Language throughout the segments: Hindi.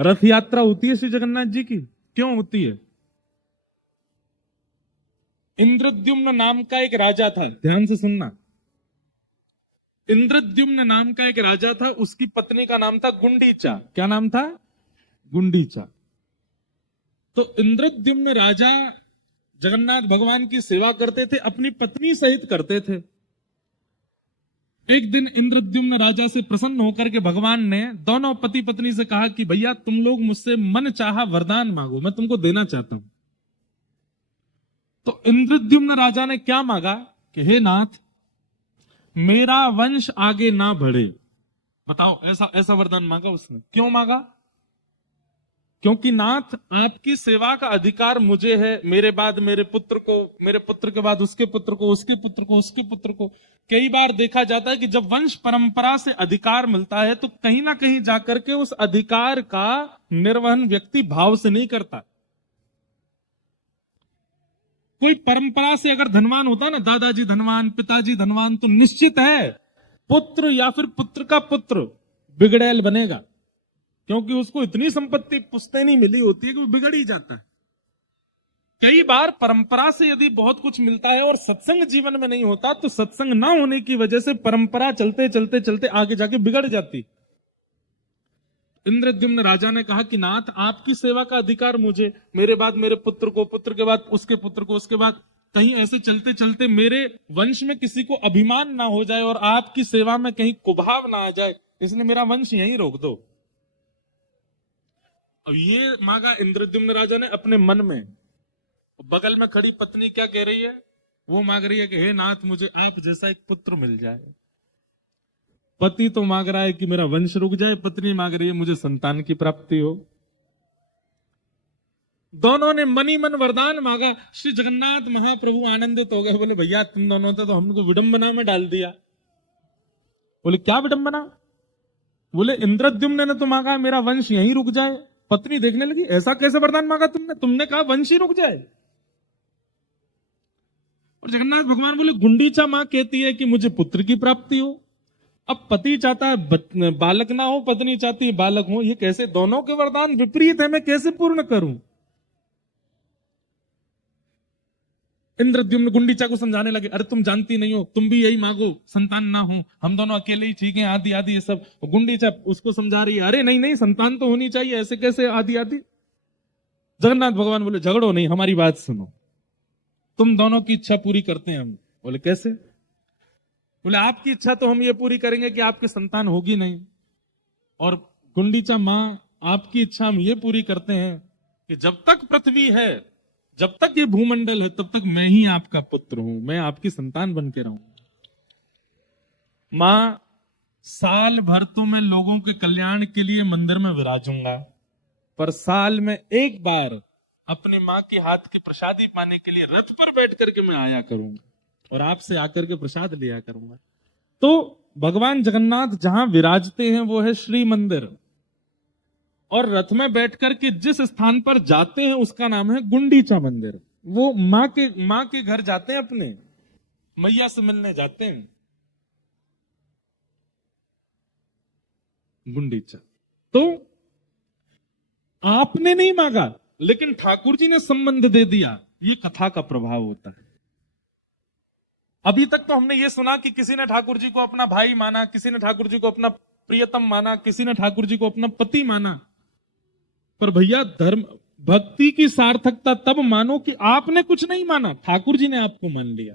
रथ यात्रा होती है श्री जगन्नाथ जी की, क्यों होती है? इंद्रद्युम्न नाम का एक राजा था, ध्यान से सुनना। इंद्रद्युम्न नाम का एक राजा था, उसकी पत्नी का नाम था गुंडीचा। क्या नाम था? गुंडीचा। तो इंद्रद्युम्न राजा जगन्नाथ भगवान की सेवा करते थे, अपनी पत्नी सहित करते थे। एक दिन इंद्रद्युम्न राजा से प्रसन्न होकर के भगवान ने दोनों पति पत्नी से कहा कि भैया तुम लोग मुझसे मन चाहा वरदान मांगो, मैं तुमको देना चाहता हूं। तो इंद्रद्युम्न राजा ने क्या मांगा कि हे नाथ, मेरा वंश आगे ना बढ़े। बताओ, ऐसा ऐसा वरदान मांगा उसने। क्यों मांगा? क्योंकि नाथ, आपकी सेवा का अधिकार मुझे है, मेरे बाद मेरे पुत्र को, मेरे पुत्र के बाद उसके पुत्र को, उसके पुत्र को, उसके पुत्र को। कई बार देखा जाता है कि जब वंश परंपरा से अधिकार मिलता है तो कहीं ना कहीं जाकर के उस अधिकार का निर्वहन व्यक्ति भाव से नहीं करता। कोई परंपरा से अगर धनवान होता है ना, दादाजी धनवान, पिताजी धनवान, तो निश्चित है पुत्र या फिर पुत्र का पुत्र बिगड़ैल बनेगा, क्योंकि उसको इतनी संपत्ति पुश्तैनी मिली होती है कि वो बिगड़ ही जाता है। कई बार परंपरा से यदि बहुत कुछ मिलता है और सत्संग जीवन में नहीं होता, तो सत्संग ना होने की वजह से परंपरा चलते चलते चलते आगे जाके बिगड़ जाती। इंद्रद्युम्न राजा ने कहा कि नाथ, आपकी सेवा का अधिकार मुझे, मेरे बाद मेरे पुत्र को, पुत्र के बाद उसके पुत्र को, उसके बाद, कहीं ऐसे चलते चलते मेरे वंश में किसी को अभिमान ना हो जाए और आपकी सेवा में कहीं कुभाव ना आ जाए, इसलिए मेरा वंश यहीं रोक दो। अब ये मांगा इंद्रद्युम्न राजा ने अपने मन में। बगल में खड़ी पत्नी क्या कह रही है? वो मांग रही है कि हे नाथ, मुझे आप जैसा एक पुत्र मिल जाए। पति तो मांग रहा है कि मेरा वंश रुक जाए, पत्नी मांग रही है मुझे संतान की प्राप्ति हो। दोनों ने मनी मन वरदान मांगा। श्री जगन्नाथ महाप्रभु आनंदित हो गए, बोले भैया तुम दोनों तो हमको विडंबना में डाल दिया। बोले क्या विडंबना? बोले इंद्रद्युम्न ने तो मांगा मेरा वंश यहीं रुक जाए। पत्नी देखने लगी, ऐसा कैसे वरदान मांगा तुमने? तुमने कहा वंश ही रुक जाए। और जगन्नाथ भगवान बोले गुंडीचा मां कहती है कि मुझे पुत्र की प्राप्ति हो। अब पति चाहता है बालक ना हो, पत्नी चाहती है बालक हो। ये कैसे? दोनों के वरदान विपरीत है, मैं कैसे पूर्ण करूं? इंद्रद्युम्न गुंडीचा को समझाने लगे, अरे तुम जानती नहीं हो, तुम भी यही मांगो, संतान ना हो, हम दोनों अकेले ही ठीक हैं, आदि आदि ये सब। गुंडीचा उसको समझा रही है, अरे नहीं नहीं, संतान तो होनी चाहिए, ऐसे कैसे आदि आदि। जगन्नाथ भगवान बोले झगड़ो नहीं, हमारी बात सुनो, तुम दोनों की इच्छा पूरी करते हैं हम। बोले कैसे? बोले आपकी इच्छा तो हम ये पूरी करेंगे कि आपके संतान होगी नहीं, और गुंडीचा मां, आपकी इच्छा हम ये पूरी करते हैं कि जब तक पृथ्वी है, जब तक ये भूमंडल है, तब तक मैं ही आपका पुत्र हूं, मैं आपकी संतान बन के रहूंगा। मां, साल भर तो मैं लोगों के कल्याण के लिए मंदिर में विराजूंगा, पर साल में एक बार अपनी मां के हाथ की प्रसादी पाने के लिए रथ पर बैठ करके मैं आया करूंगा और आपसे आकर के प्रसाद लिया करूंगा। तो भगवान जगन्नाथ जहां विराजते हैं वो है श्री मंदिर, और रथ में बैठ करके जिस स्थान पर जाते हैं उसका नाम है गुंडीचा मंदिर। वो मां के घर जाते हैं, अपने मैया से मिलने जाते हैं, गुंडीचा। तो आपने नहीं मांगा, लेकिन ठाकुर जी ने संबंध दे दिया। ये कथा का प्रभाव होता है। अभी तक तो हमने ये सुना कि किसी ने ठाकुर जी को अपना भाई माना, किसी ने ठाकुर जी को अपना प्रियतम माना, किसी ने ठाकुर जी को अपना पति माना। पर भैया, धर्म भक्ति की सार्थकता तब मानो कि आपने कुछ नहीं माना, ठाकुर जी ने आपको मान लिया।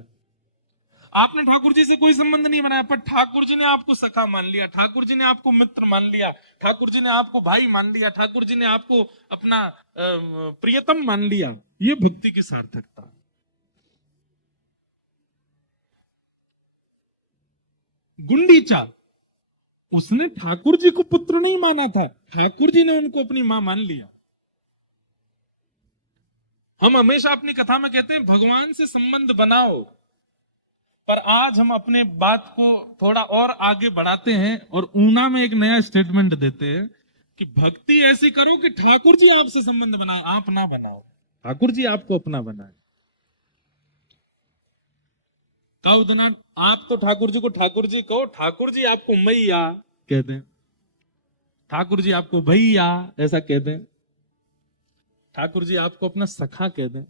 आपने ठाकुर जी से कोई संबंध नहीं बनाया, पर ठाकुर जी ने आपको सखा मान लिया, ठाकुर जी ने आपको मित्र मान लिया, ठाकुर जी ने आपको भाई मान लिया, ठाकुर जी ने आपको अपना प्रियतम मान लिया। ये भक्ति की सार्थकता। गुंडीचा, उसने ठाकुर जी को पुत्र नहीं माना था, ठाकुर जी ने उनको अपनी मां मान लिया। हम हमेशा अपनी कथा में कहते हैं भगवान से संबंध बनाओ, पर आज हम अपने बात को थोड़ा और आगे बढ़ाते हैं और ऊना में एक नया स्टेटमेंट देते हैं कि भक्ति ऐसी करो कि ठाकुर जी आपसे संबंध बनाए, आप ना बनाओ, ठाकुर जी आपको अपना बनाए। कहो तो ना, आप तो ठाकुर जी को ठाकुर जी कहो, ठाकुर जी आपको मैया कहते हैं। ठाकुर जी आपको भैया ऐसा कह दें, ठाकुर जी आपको अपना सखा कह दें।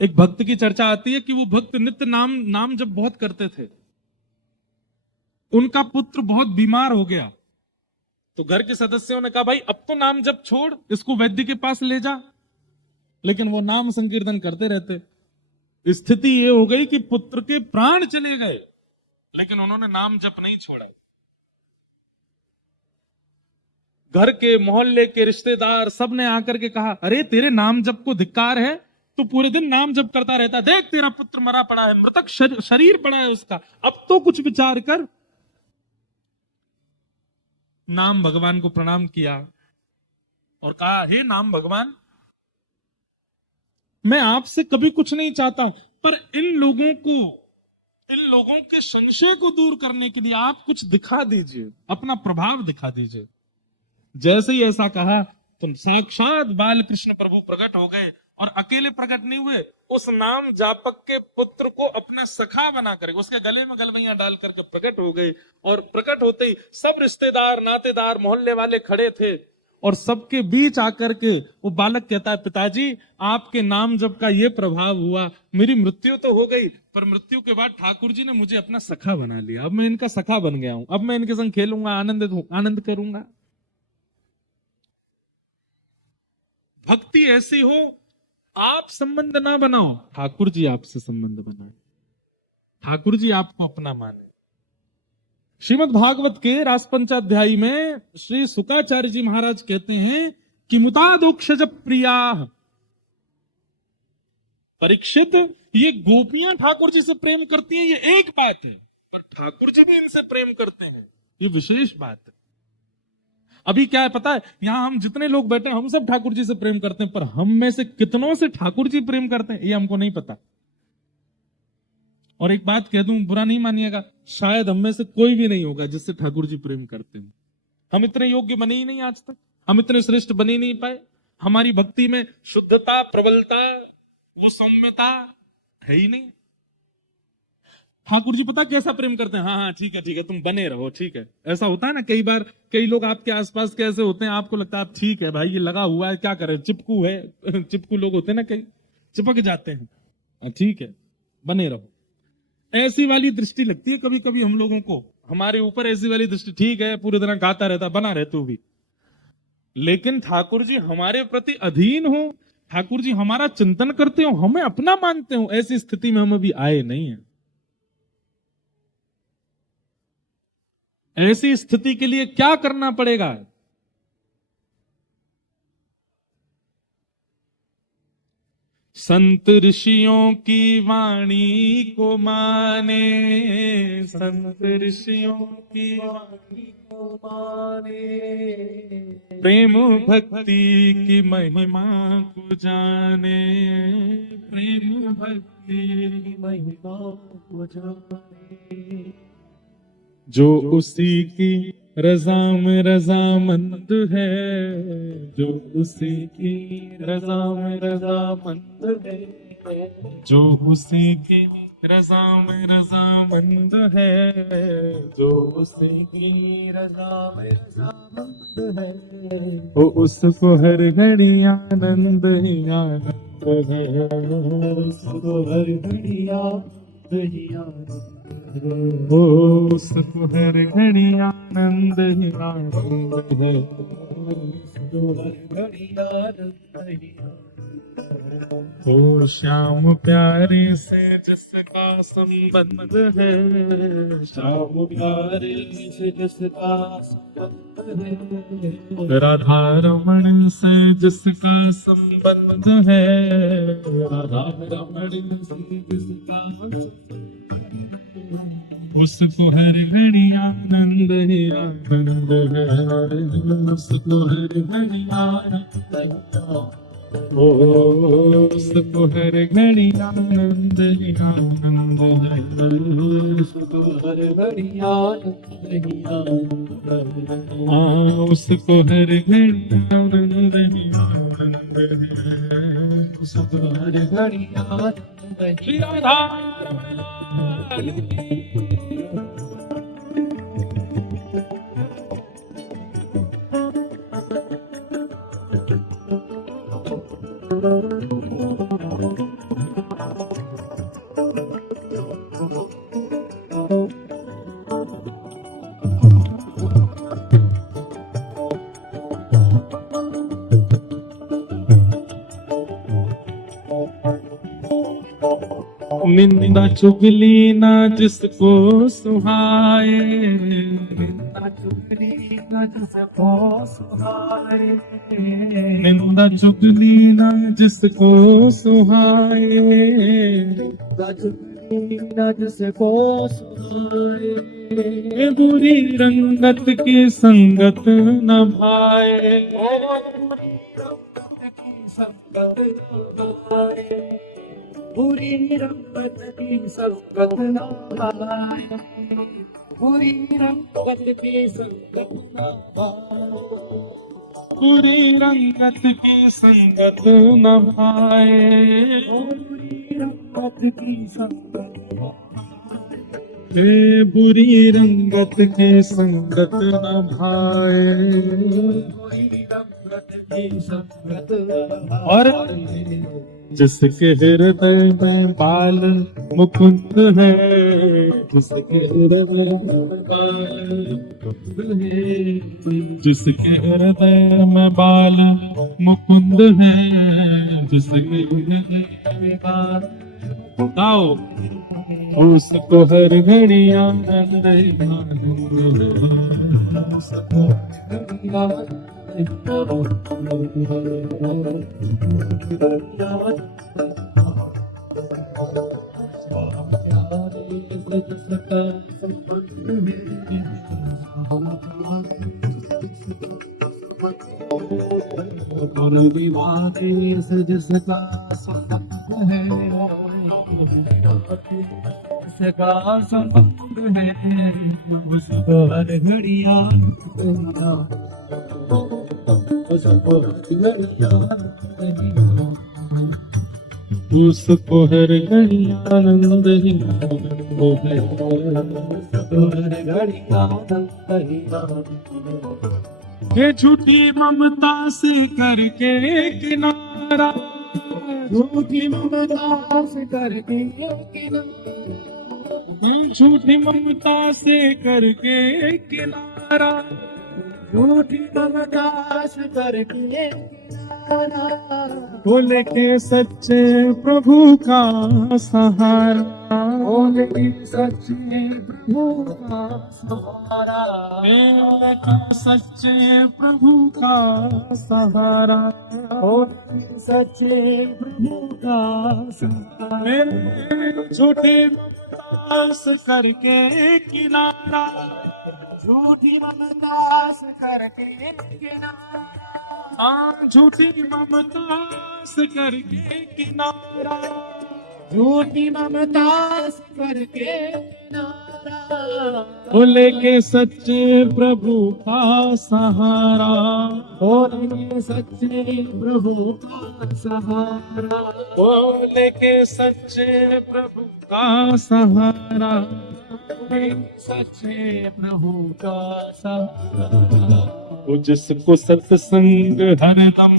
एक भक्त की चर्चा आती है कि वो भक्त नित्य नाम जब बहुत करते थे, उनका पुत्र बहुत बीमार हो गया, तो घर के सदस्यों ने कहा भाई अब तो नाम जब छोड़, इसको वैद्य के पास ले जा। लेकिन वो नाम संकीर्तन करते रहते। स्थिति ये हो गई कि पुत्र के प्राण चले गए, लेकिन उन्होंने नाम जप नहीं छोड़ा। घर के मोहल्ले के रिश्तेदार सबने आकर के कहा, अरे तेरे नाम जप को धिक्कार है, तू पूरे दिन नाम जप करता रहता, देख तेरा पुत्र मरा पड़ा है, मृतक शरीर पड़ा है उसका, अब तो कुछ विचार कर। नाम भगवान को प्रणाम किया और कहा, हे नाम भगवान, मैं आपसे कभी कुछ नहीं चाहता हूं, पर इन लोगों के संशय को दूर करने के लिए आप कुछ दिखा दीजिए, अपना प्रभाव दिखा दीजिए। जैसे ही ऐसा कहा तो साक्षात बाल कृष्ण प्रभु प्रकट हो गए, और अकेले प्रकट नहीं हुए, उस नाम जापक के पुत्र को अपना सखा बना करके उसके गले में गलवैया डाल करके प्रकट हो गए। और प्रकट होते ही सब रिश्तेदार, नातेदार, मोहल्ले वाले खड़े थे, और सबके बीच आकर के वो बालक कहता है, पिताजी आपके नाम जप का ये प्रभाव हुआ, मेरी मृत्यु तो हो गई, पर मृत्यु के बाद ठाकुर जी ने मुझे अपना सखा बना लिया, अब मैं इनका सखा बन गया हूं, अब मैं इनके संग खेलूंगा, आनंद करूंगा। भक्ति ऐसी हो, आप संबंध ना बनाओ, ठाकुर जी आपसे संबंध बनाए, ठाकुर जी आपको अपना माने। श्रीमद् भागवत के रासपंचाध्यायी में श्री शुकाचार्य जी महाराज कहते हैं कि मुतादोक्षज प्रिया। परीक्षित, ये गोपियां ठाकुर जी से प्रेम करती हैं, ये एक बात है, पर ठाकुर जी भी इनसे प्रेम करते हैं, ये विशेष बात है। अभी क्या है पता है, यहां हम जितने लोग बैठे हैं, हम सब ठाकुर जी से प्रेम करते हैं, पर हम में से कितनों से ठाकुर जी प्रेम करते हैं ये हमको नहीं पता। और एक बात कह दूं, बुरा नहीं मानिएगा, शायद हम में से कोई भी नहीं होगा जिससे ठाकुर जी प्रेम करते हैं। हम इतने योग्य बने ही नहीं आज तक, हम इतने श्रेष्ठ बने ही नहीं पाए, हमारी भक्ति में शुद्धता, प्रबलता, वो सौम्यता है ही नहीं। ठाकुर जी पता कैसा प्रेम करते हैं, हाँ ठीक है तुम बने रहो, ठीक है। ऐसा होता है ना, कई बार कई लोग आपके आसपास कैसे होते हैं, आपको लगता है ठीक है भाई ये लगा हुआ है, क्या करे, चिपकू है चिपकू लोग होते हैं ना, कई चिपक जाते हैं, ठीक है बने रहो। ऐसी वाली दृष्टि लगती है कभी कभी हम लोगों को, हमारे ऊपर ऐसी वाली दृष्टि, ठीक है पूरे दिन गाता रहता, बना रहे तू भी, लेकिन ठाकुर जी हमारे प्रति अधीन हो, ठाकुर जी हमारा चिंतन करते हो, हमें अपना मानते हो, ऐसी स्थिति में हम अभी आए नहीं है। ऐसी स्थिति के लिए क्या करना पड़ेगा? संत ऋषियों की वाणी को माने, संत ऋषियों की वाणी को माने, प्रेम भक्ति की महिमा को जाने, प्रेम भक्ति की महिमा को जाने, जो उसी की रजा में रजामंद है, जो उसी की रजा में रजामंद है, जो उसी की रजा में रजामंद है, जो उसी की रजा में रजामंद है, वो उसको हर घड़ी आनंद ही आनंद है, उसको हर घड़ी आनंद ही आनंद, उसको हर घड़ी आनंद ही आनंद है, उसको हर घड़ी आनंद ही आनंद। ओ श्याम प्यारे से जिसका संबंध है, श्याम प्यारे से जिसका संबंध है, राधा रमण से जिसका संबंध है, राधा रमण से जिसका उसको हर घड़ी आनंद ही आनंद है, उसको हर घड़ी आनंद ही आनंद, उसको हर घड़ी आनंद ही आनंद है, उसको हर घड़ी आनंद ही आनंद है, उसको हर घड़ी आनंद ही आनंद है, उसको हर घड़ी आनंद ही आनंद। निंदा चुगली ना जिसको सुहाए, निंदा चुगली ना जिसको सुहाए, निंदा चुगली ना जिसको सुहाए, निंदा चुगली ना जिसको सुहाए, बुरी रंगत की संगत न भाए, बुरी रंगत की संगत न भाए, बुरी रंगत की संगत न भाए, बुरी रंगत की संगत न भाए, बुरी रंगत की संगत न भाए, बुरी रंगत की संगत न भाए, बुरी रंगत की संगत न भाए। और जिसके हृदय में बाल मुकुंद है, जिसके हृदय में बाल मुकुंद है, जिसके हृदय में बाल मुकुंद है, जिसके हृदय में बाल बताओ उसको हर घड़ी आनंद ही आनंद है, उसको हर घड़ी आनंद जिसका संबंध है उसको हर घड़िया उसको हर घड़ी आनंद ही ये झूठी ममता से करके किनारा, झूठी ममता से करके किनारा, झूठी ममता से करके किनारा, झूठी ममता से करके बोल के सच्चे प्रभु का सहारा, बोल के सच्चे प्रभु का सहारा, बोल के सच्चे प्रभु का सहारा, बोल के सच्चे प्रभु का सहारा, झूठी ममता से करके किनारा, झूठी ममता से करके किनारा, हाँ झूठी ममता से करके किनारा, झूठी ममता से करके किनारा, बोले के सच्चे प्रभु का सहारा, बोले के सच्चे प्रभु का सहारा, बोले के सच्चे प्रभु का सहारा, सच्चे प्रभु का सहारा। वो जिसको सत्संग हरदम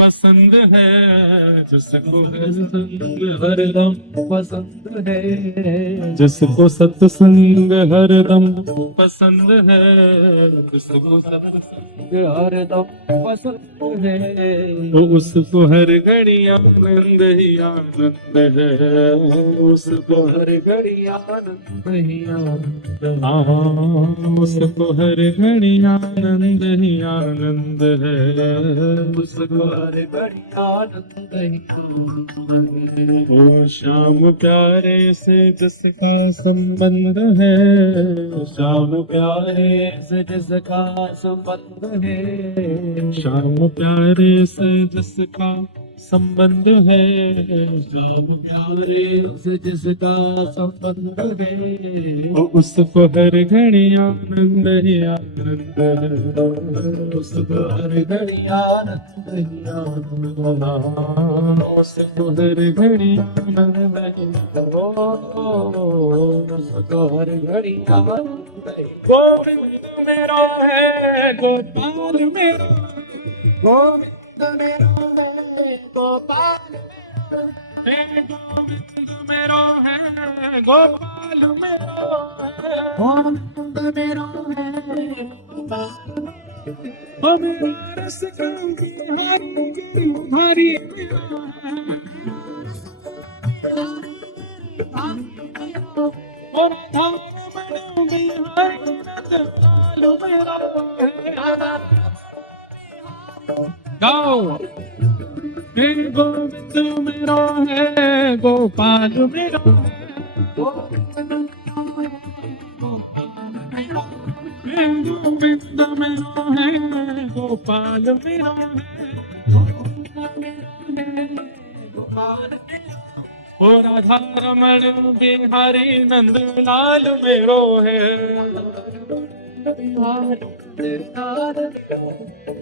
पसंद है, जिसको सत्संग हरदम पसंद है, जिसको सत्संग हरदम पसंद है, जिसको सत्संग हरदम पसंद है, तो उसको हर घड़ी आनंद ही आनंद है, उसको हर घड़ी आनंद ही आनंद है, उसको हर घड़ी आनंद ही आनंद है, उसको हर घड़ी आनंद ही आनंद है। ओ श्याम प्यारे से जिसका संबंध है, श्याम प्यारे से जिसका संबंध है, श्याम प्यारे से जिसका संबंध है, श्याम प्यारे से जिसका संबंध है, उसको हर घड़ी आनंद ही आनंद है, उसको हर घड़ी आनंद ही आनंद है, उसको हर घड़ी आनंद ही उसको हर घड़ी आनंद ही। गोविंद मेरा है गोपाल मेरा, गोविंद मेरा है गोपाल मेरा, हे गोविंद मेरो है गोपाल मेरो है गोविंद मेरो है ओ मेरा रस क्योंकि हरी और धाम बनो बिहारी नंद लाल मेरा है गाओ हे गोविंद मेरो है गोपाल मेरो हे गोविंद मेरो है गोपाल मेरो ओ राधा रमण बिहारी नंद लाल मेरो है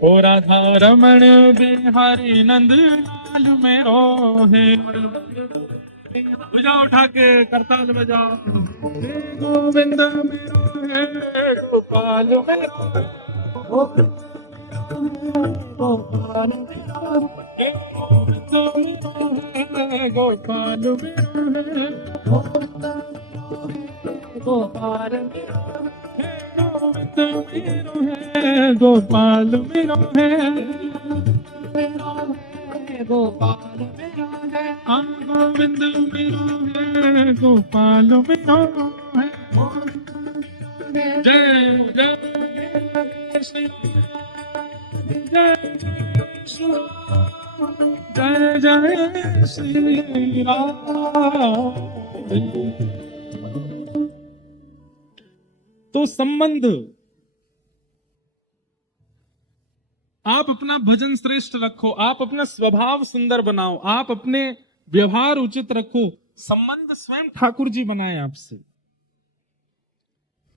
ओ राधा रमण बिहारी नंद लाल मेरो है बजाओ उठा के करताल बजाओ हे गोविंद मेरो है गोपाल मेरो गोपाल मेरो हे गोविंद मेरो है गोपाल मेरो गोपाल मेरो हे गोविंद मेरो है गोपाल मेरो है गोपाल मेरो है हाँ गोविंद मेरो है गोपाल मेरो है जय जय श्री जय श्री जय जय श्री राम। तो संबंध आप अपना भजन श्रेष्ठ रखो, आप अपना स्वभाव सुंदर बनाओ, आप अपने व्यवहार उचित रखो, संबंध स्वयं ठाकुर जी बनाए आपसे।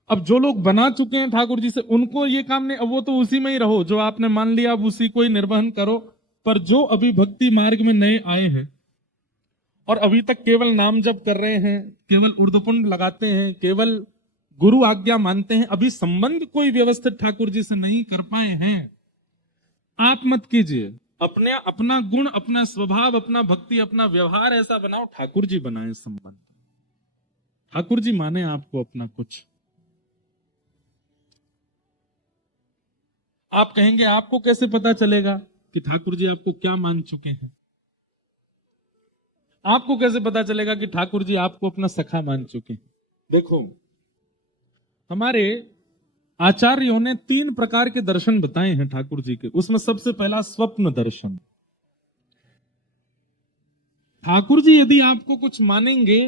अब जो लोग बना चुके हैं ठाकुर जी से उनको ये काम नहीं, अब वो तो उसी में ही रहो, जो आपने मान लिया अब उसी को ही निर्वहन करो। पर जो अभी भक्ति मार्ग में नए आए हैं और अभी तक केवल नाम जप कर रहे हैं, केवल उर्दपुंड लगाते हैं, केवल गुरु आज्ञा मानते हैं, अभी संबंध कोई व्यवस्थित ठाकुर जी से नहीं कर पाए हैं, आप मत कीजिए। अपने अपना गुण, अपना स्वभाव, अपना भक्ति, अपना व्यवहार ऐसा बनाओ ठाकुर जी बनाए संबंध, ठाकुर जी माने आपको अपना कुछ। आप कहेंगे आपको कैसे पता चलेगा कि ठाकुर जी आपको क्या मान चुके हैं? आपको कैसे पता चलेगा कि ठाकुर जी आपको अपना सखा मान चुके हैं? देखो, हमारे आचार्यों ने 3 प्रकार के दर्शन बताए हैं ठाकुर जी के। उसमें सबसे पहला स्वप्न दर्शन। ठाकुर जी यदि आपको कुछ मानेंगे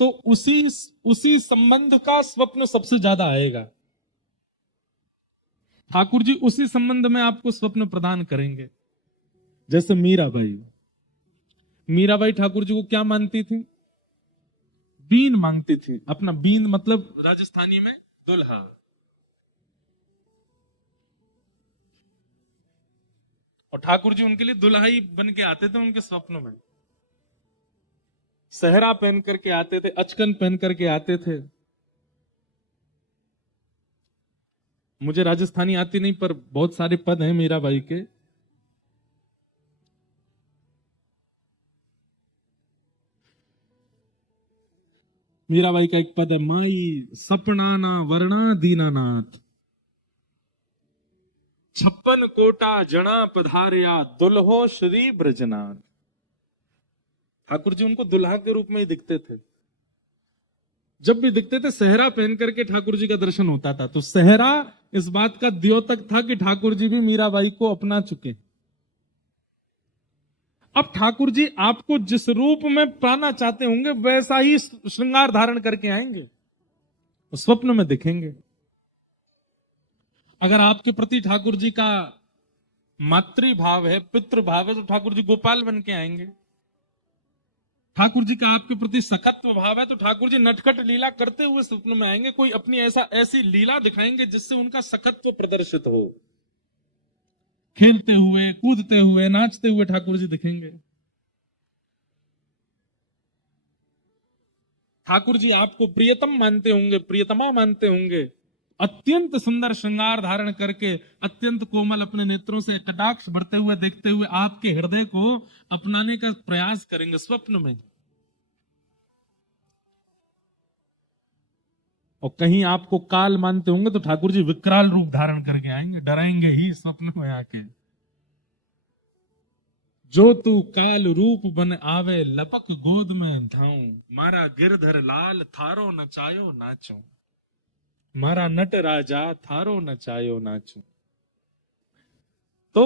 तो उसी संबंध का स्वप्न सबसे ज्यादा आएगा। ठाकुर जी उसी संबंध में आपको स्वप्न प्रदान करेंगे। जैसे मीराबाई ठाकुर जी को क्या मानती थी? बीन मांगती थी। अपना बीन मतलब राजस्थानी में दुल्हा। और ठाकुर जी उनके लिए दुल्हा ही बन के आते थे उनके स्वप्नों में। सहरा पहन करके आते थे, अचकन पहन करके आते थे। मुझे राजस्थानी आती नहीं पर बहुत सारे पद हैं मीराबाई के। मीराबाई का एक पद है, माई सपना ना वर्णा दीनानाथ 56 कोटा जना पधारिया दुल्हो श्री ब्रजनाथ। ठाकुर जी उनको दुल्हा के रूप में ही दिखते थे। जब भी दिखते थे सहरा पहन करके ठाकुर जी का दर्शन होता था। तो सहरा इस बात का द्योतक था कि ठाकुर जी भी मीराबाई को अपना चुके। अब ठाकुर जी आपको जिस रूप में पाना चाहते होंगे वैसा ही श्रृंगार धारण करके आएंगे, स्वप्न में दिखेंगे। अगर आपके प्रति ठाकुर जी का मातृभाव है, पितृभाव है, तो ठाकुर जी गोपाल बन के आएंगे। ठाकुर जी का आपके प्रति सकत्व भाव है तो ठाकुर जी नटखट लीला करते हुए स्वप्न में आएंगे। कोई अपनी ऐसी लीला दिखाएंगे जिससे उनका सकत्व प्रदर्शित हो। खेलते हुए, कूदते हुए, नाचते हुए ठाकुर जी दिखेंगे। ठाकुर जी आपको प्रियतम मानते होंगे, प्रियतमा मानते होंगे, अत्यंत सुंदर श्रृंगार धारण करके अत्यंत कोमल अपने नेत्रों से कटाक्ष बढ़ते हुए देखते हुए आपके हृदय को अपनाने का प्रयास करेंगे स्वप्न में। और कहीं आपको काल मानते होंगे तो ठाकुर जी विकराल रूप धारण करके आएंगे, डराएंगे ही स्वप्न में आके। जो तू काल रूप बन आवे लपक गोद में धाऊं, मारा गिरधर लाल थारो नचायो नाचो, मारा नट राजा थारो नचायो नाचो। तो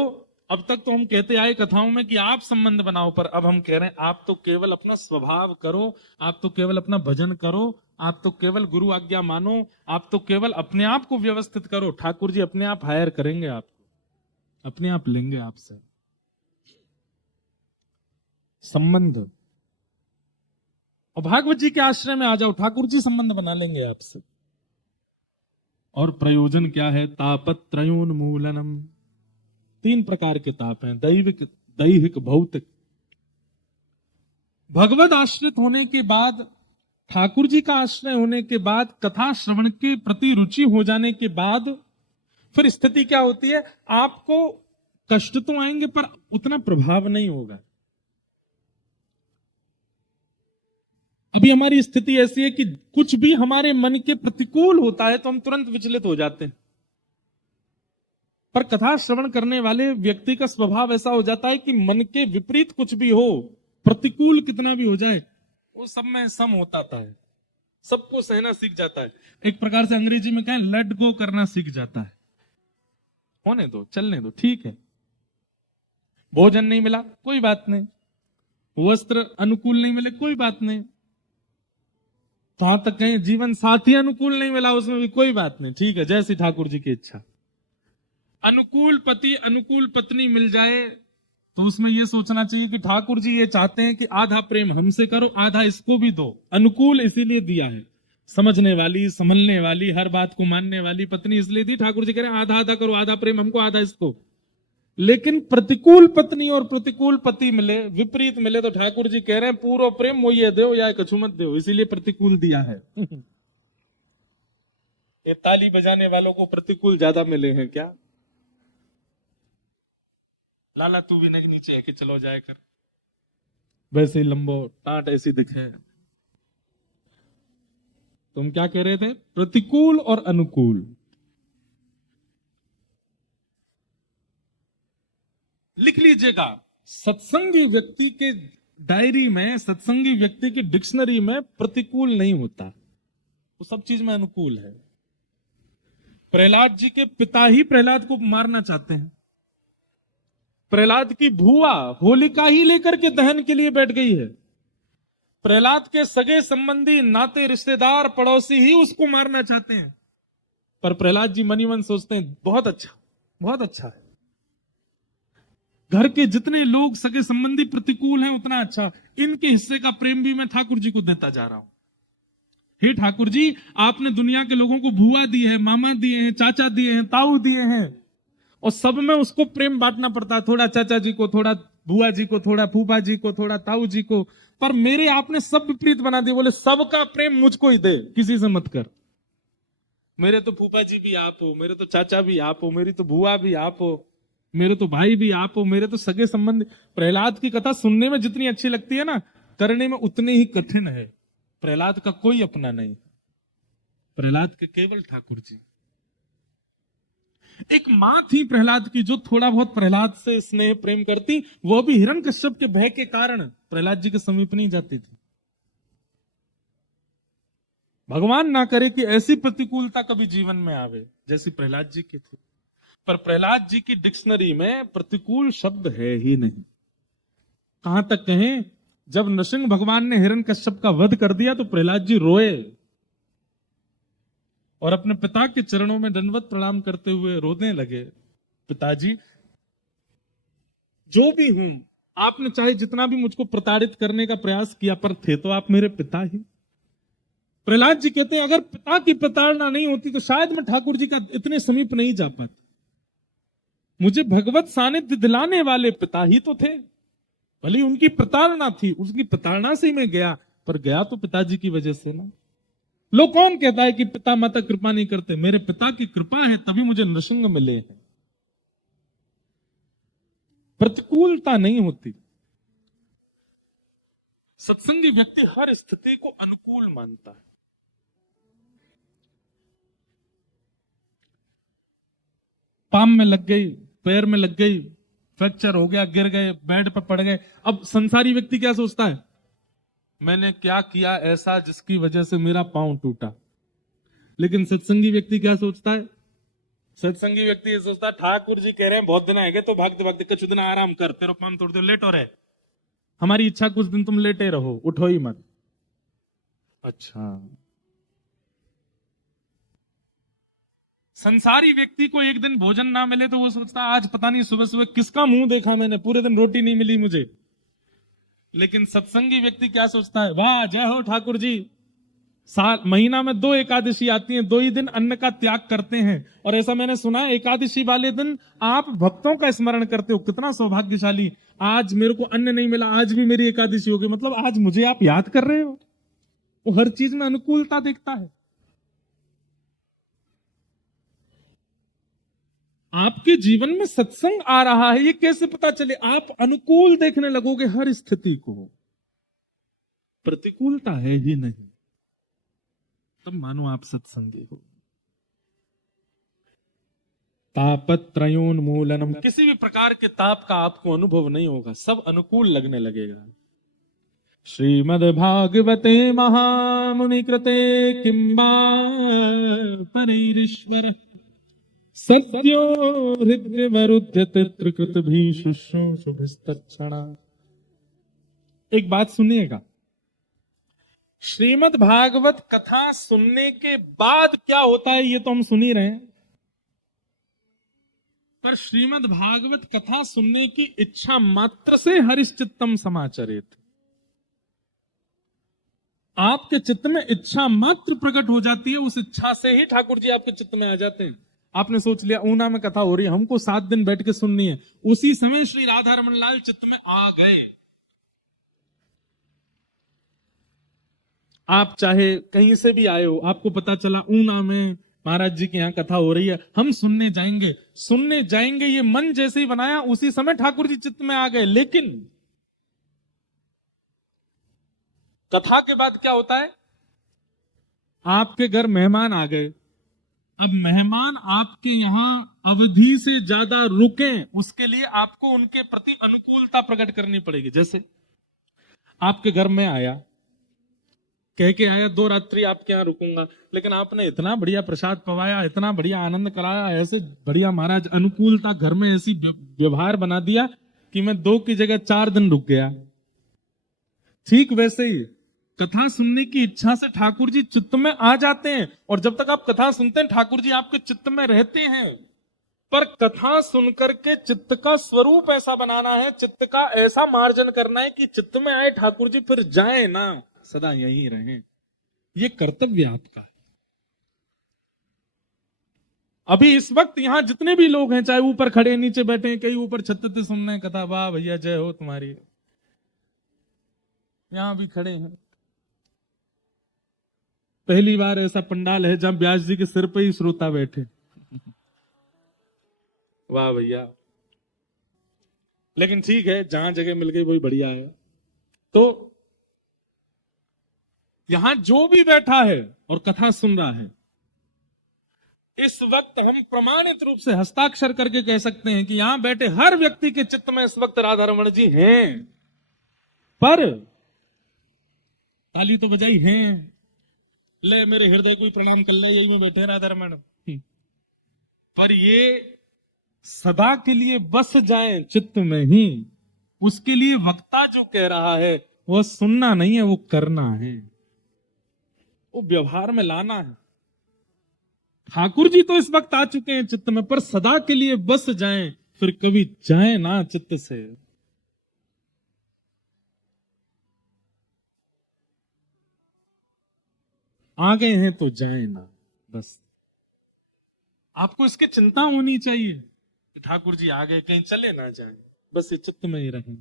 अब तक तो हम कहते आए कथाओं में कि आप संबंध बनाओ, पर अब हम कह रहे हैं आप तो केवल अपना स्वभाव करो, आप तो केवल अपना भजन करो, आप तो केवल गुरु आज्ञा मानो, आप तो केवल अपने आप को व्यवस्थित करो। ठाकुर जी अपने आप हायर करेंगे आपको, अपने आप लेंगे आपसे संबंध। और भागवत जी के आश्रय में आ जाओ, ठाकुर जी संबंध बना लेंगे आपसे। और प्रयोजन क्या है? तापत्रयोन्मूलनम। 3 प्रकार के ताप हैं, दैविक, दैहिक, भौतिक। भगवत आश्रित होने के बाद, ठाकुर जी का आश्रय होने के बाद, कथा श्रवण के प्रति रुचि हो जाने के बाद फिर स्थिति क्या होती है? आपको कष्ट तो आएंगे पर उतना प्रभाव नहीं होगा। अभी हमारी स्थिति ऐसी है कि कुछ भी हमारे मन के प्रतिकूल होता है तो हम तुरंत विचलित हो जाते हैं, पर कथा श्रवण करने वाले व्यक्ति का स्वभाव ऐसा हो जाता है कि मन के विपरीत कुछ भी हो, प्रतिकूल कितना भी हो जाए, वो सब में सम होता है, सबको सहना सीख जाता है। एक प्रकार से अंग्रेजी में कहें लेट गो करना सीख जाता है। होने दो, चलने दो, ठीक है। भोजन नहीं मिला, कोई बात नहीं। वस्त्र अनुकूल नहीं मिले, कोई बात नहीं। तो वहां तक कहें जीवन साथी अनुकूल नहीं मिला, उसमें भी कोई बात नहीं, ठीक है, जैसी ठाकुर जी की इच्छा। अनुकूल पति अनुकूल पत्नी मिल जाए तो उसमें यह सोचना चाहिए कि ठाकुर जी ये चाहते हैं कि आधा प्रेम हमसे करो, आधा इसको भी दो। अनुकूल इसीलिए दिया है, समझने वाली, संभलने वाली, हर बात को मानने वाली पत्नी इसलिए दी। ठाकुर जी कह रहे हैं आधा आधा करो, आधा प्रेम हमको, आधा इसको। लेकिन प्रतिकूल पत्नी और प्रतिकूल पति मिले, विपरीत मिले, तो ठाकुर जी कह रहे हैं पूरा प्रेम वो ये दो या कछु मत दो, इसीलिए प्रतिकूल दिया है। ये ताली बजाने वालों को प्रतिकूल ज्यादा मिले हैं क्या? लाला तू भी नहीं नीचे है कि चलो जाए कर, वैसे ही लंबो टाट ऐसी दिखे। तुम क्या कह रहे थे? प्रतिकूल और अनुकूल। लिख लीजिएगा, सत्संगी व्यक्ति के डायरी में, सत्संगी व्यक्ति की डिक्शनरी में प्रतिकूल नहीं होता, वो सब चीज में अनुकूल है। प्रहलाद जी के पिता ही प्रहलाद को मारना चाहते हैं। प्रहलाद की भूआ होलिका ही लेकर के दहन के लिए बैठ गई है। प्रहलाद के सगे संबंधी, नाते, रिश्तेदार, पड़ोसी ही उसको मारना चाहते हैं, पर प्रहलाद जी मनी मन सोचते हैं बहुत अच्छा, बहुत अच्छा है। घर के जितने लोग सगे संबंधी प्रतिकूल हैं उतना अच्छा, इनके हिस्से का प्रेम भी मैं ठाकुर जी को देता जा रहा हूं। हे ठाकुर जी, आपने दुनिया के लोगों को भूआ दी है, मामा दिए हैं, चाचा दिए हैं, ताऊ दिए हैं, और सब में उसको प्रेम बांटना पड़ता है, थोड़ा चाचा जी को, थोड़ा बुआ जी को, थोड़ा फूफा जी को, थोड़ा ताऊ जी को। पर मेरे आपने सब विपरीत बना दिए, बोले सबका प्रेम मुझको ही दे, किसी से मत कर। मेरे तो फूफा जी भी आप हो, मेरे तो चाचा भी आप हो, मेरी तो बुआ भी आप हो, मेरे तो भाई भी आप हो, मेरे तो सगे संबंध। प्रहलाद की कथा सुनने में जितनी अच्छी लगती है ना, करने में उतनी ही कठिन है। प्रहलाद का कोई अपना नहीं, प्रहलाद के केवल ठाकुर जी। एक मां थी प्रहलाद की जो थोड़ा बहुत प्रहलाद से स्नेह प्रेम करती, वो भी हिरण्यकश्यप के भय के कारण प्रहलाद जी के समीप नहीं जाती थी। भगवान ना करे कि ऐसी प्रतिकूलता कभी जीवन में आवे जैसी प्रहलाद जी की थी। पर प्रहलाद जी की डिक्शनरी में प्रतिकूल शब्द है ही नहीं। कहां तक कहें, जब नृसिंह भगवान ने हिरण्यकश्यप का वध कर दिया तो प्रहलाद जी रोए और अपने पिता के चरणों में दंडवत प्रणाम करते हुए रोने लगे। पिताजी, जो भी हूं, आपने चाहे जितना भी मुझको प्रताड़ित करने का प्रयास किया, पर थे तो आप मेरे पिता ही। प्रहलाद जी कहते हैं अगर पिता की प्रताड़ना नहीं होती तो शायद मैं ठाकुर जी का इतने समीप नहीं जा पाता। मुझे भगवत सानिध्य दिलाने वाले पिता ही तो थे, भले उनकी प्रताड़ना थी, उसकी प्रताड़ना से ही मैं गया, पर गया तो पिताजी की वजह से ना। लोग कौन कहता है कि पिता माता कृपा नहीं करते? मेरे पिता की कृपा है तभी मुझे नृसिंह मिले हैं। प्रतिकूलता नहीं होती। सत्संगी व्यक्ति हर स्थिति को अनुकूल मानता है। पाम में लग गई, पैर में लग गई, फ्रैक्चर हो गया, गिर गए, बेड पर पड़ गए। अब संसारी व्यक्ति क्या सोचता है? मैंने क्या किया ऐसा जिसकी वजह से मेरा पांव टूटा? लेकिन सत्संगी व्यक्ति क्या सोचता है? सत्संगी व्यक्ति ये सोचता है ठाकुर जी कह रहे हैं बहुत दिन आएंगे तो भागते भागते कुछ दिन आराम कर, तेरा पांव तोड़ दो, लेट हो रहे, हमारी इच्छा कुछ दिन तुम लेटे रहो, उठो ही मत। अच्छा, संसारी व्यक्ति को एक दिन भोजन ना मिले तो वो सोचता है आज पता नहीं सुबह सुबह किसका मुंह देखा मैंने, पूरे दिन रोटी नहीं मिली मुझे। लेकिन सत्संगी व्यक्ति क्या सोचता है? वाह जय हो ठाकुर जी, साल महीना में 2 एकादशी आती हैं, 2 ही दिन अन्न का त्याग करते हैं, और ऐसा मैंने सुना है एकादशी वाले दिन आप भक्तों का स्मरण करते हो, कितना सौभाग्यशाली, आज मेरे को अन्न नहीं मिला, आज भी मेरी एकादशी हो गई, मतलब आज मुझे आप याद कर रहे हो। वो हर चीज में अनुकूलता देखता है। आपके जीवन में सत्संग आ रहा है ये कैसे पता चले? आप अनुकूल देखने लगोगे हर स्थिति को, प्रतिकूलता है ही नहीं, तब मानो आप सत्संगी हो। तापत्रयोन्मूलनम, किसी भी प्रकार के ताप का आपको अनुभव नहीं होगा, सब अनुकूल लगने लगेगा। श्रीमद् भागवते महामुनि कृते किंबा परैरीश्वर सत्यो हृदयवरुध्य तित्रकृत भी शुश्रूषुभिस्तत्क्षणा। एक बात सुनिएगा, श्रीमद् भागवत कथा सुनने के बाद क्या होता है ये तो हम सुन ही रहे हैं, पर श्रीमद् भागवत कथा सुनने की इच्छा मात्र से हरिश्चित्तम समाचरित, आपके चित्त में इच्छा मात्र प्रकट हो जाती है, उस इच्छा से ही ठाकुर जी आपके चित्त में आ जाते हैं। आपने सोच लिया ऊना में कथा हो रही है, हमको 7 दिन बैठ के सुननी है, उसी समय श्री राधा रमन लाल चित्त में आ गए। आप चाहे कहीं से भी आए हो, आपको पता चला ऊना में महाराज जी के यहाँ कथा हो रही है, हम सुनने जाएंगे, ये मन जैसे ही बनाया उसी समय ठाकुर जी चित्त में आ गए। लेकिन कथा के बाद क्या होता है? आपके घर मेहमान आ गए, अब मेहमान आपके यहां अवधि से ज्यादा रुके, उसके लिए आपको उनके प्रति अनुकूलता प्रकट करनी पड़ेगी। जैसे आपके घर में आया, कह के आया 2 रात्रि आपके यहां रुकूंगा, लेकिन आपने इतना बढ़िया प्रसाद पवाया, इतना बढ़िया आनंद कराया, ऐसे बढ़िया महाराज अनुकूलता घर में ऐसी व्यवहार बना दिया कि मैं 2 की जगह 4 दिन रुक गया। ठीक वैसे ही कथा सुनने की इच्छा से ठाकुर जी चित्त में आ जाते हैं, और जब तक आप कथा सुनते हैं ठाकुर जी आपके चित्त में रहते हैं। पर कथा सुनकर के चित्त का स्वरूप ऐसा बनाना है, चित्त का ऐसा मार्जन करना है कि चित्त में आए ठाकुर जी फिर जाए ना, सदा यहीं रहें। ये कर्तव्य आपका है। अभी इस वक्त यहां जितने भी लोग हैं, चाहे ऊपर खड़े नीचे बैठे, कई ऊपर छत पे सुन रहे हैं कथा, वाह भैया जय हो तुम्हारी, यहां भी खड़े हैं। पहली बार ऐसा पंडाल है जहां व्यास जी के सिर पे ही श्रोता बैठे, वाह भैया। लेकिन ठीक है, जहां जगह मिल गई वही बढ़िया है। तो यहां जो भी बैठा है और कथा सुन रहा है, इस वक्त हम प्रमाणित रूप से हस्ताक्षर करके कह सकते हैं कि यहां बैठे हर व्यक्ति के चित्त में इस वक्त राधा रमण जी हैं। पर ताली तो बजाई हैं, ले मेरे हृदय को प्रणाम कर ले, यही में बैठे हैं राधा रमण। पर ये सदा के लिए बस जाएं चित्त में ही, उसके लिए वक्ता जो कह रहा है वो सुनना नहीं है, वो करना है, वो व्यवहार में लाना है। ठाकुर जी तो इस वक्त आ चुके हैं चित्त में, पर सदा के लिए बस जाएं, फिर कभी जाए ना चित्त से। आ गए हैं तो जाए ना, बस आपको इसकी चिंता होनी चाहिए कि ठाकुर जी आ गए, कहीं चले ना जाए, बस ये चित्त में ही रहें।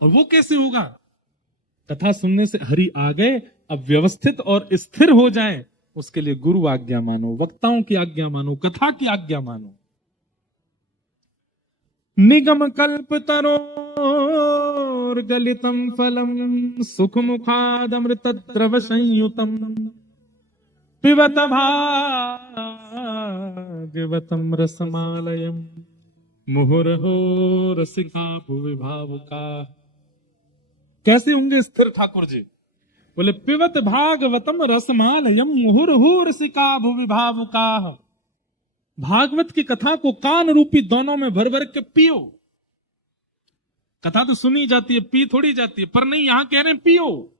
और वो कैसे होगा? कथा सुनने से हरि आ गए, अब व्यवस्थित और स्थिर हो जाए, उसके लिए गुरु आज्ञा मानो, वक्ताओं की आज्ञा मानो, कथा की आज्ञा मानो। निगम कल्प तरोर गलितम फलम सुख मुखादमृत द्रव संयुतम पिबत भागवतम रसमालयम मुहुर्हो रसिका भुवि भावुका। कैसे होंगे स्थिर ठाकुर जी? बोले पिबत भागवतम रसमालयम मुहुर्हो रसिका भुवि भावुका। भागवत की कथा को कान रूपी दोनों में भर भर के पियो। कथा तो सुनी जाती है, पी थोड़ी जाती है, पर नहीं, यहां कह रहे हैं पियो,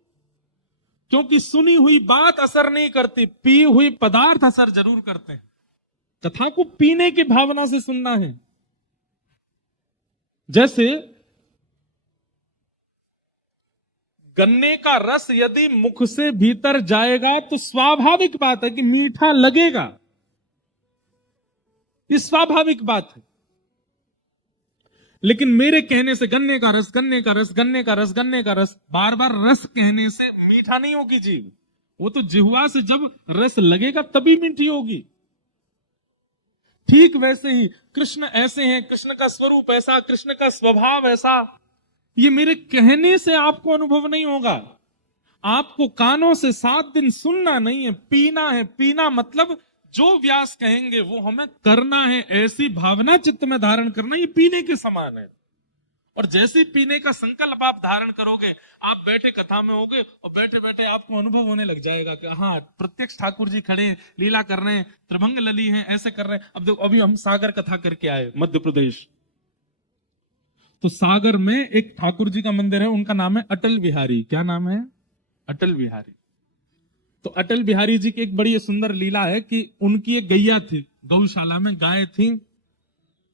क्योंकि सुनी हुई बात असर नहीं करती, पी हुई पदार्थ असर जरूर करते हैं। कथा को पीने की भावना से सुनना है। जैसे गन्ने का रस यदि मुख से भीतर जाएगा तो स्वाभाविक बात है कि मीठा लगेगा, ये स्वाभाविक बात है। लेकिन मेरे कहने से गन्ने का रस, गन्ने का रस, गन्ने का रस, गन्ने का रस, बार बार रस कहने से मीठा नहीं होगी जीभ। वो तो जिह्वा से जब रस लगेगा तभी मीठी होगी। ठीक वैसे ही कृष्ण ऐसे हैं, कृष्ण का स्वरूप ऐसा, कृष्ण का स्वभाव ऐसा, ये मेरे कहने से आपको अनुभव नहीं होगा। आपको कानों से 7 दिन सुनना नहीं है, पीना है। पीना मतलब जो व्यास कहेंगे वो हमें करना है, ऐसी भावना चित्त में धारण करना, ये पीने के समान है। और जैसे पीने का संकल्प आप धारण करोगे, आप बैठे कथा में होगे और बैठे बैठे आपको अनुभव होने लग जाएगा कि हाँ, प्रत्यक्ष ठाकुर जी खड़े हैं, लीला कर रहे हैं, त्रिभंग लली हैं, ऐसे कर रहे हैं। अब देखो, अभी हम सागर कथा करके आए मध्य प्रदेश, तो सागर में एक ठाकुर जी का मंदिर है, उनका नाम है अटल बिहारी। क्या नाम है? अटल बिहारी। तो अटल बिहारी जी की एक बड़ी सुंदर लीला है कि उनकी एक गैया थी, गौशाला में गाय थी,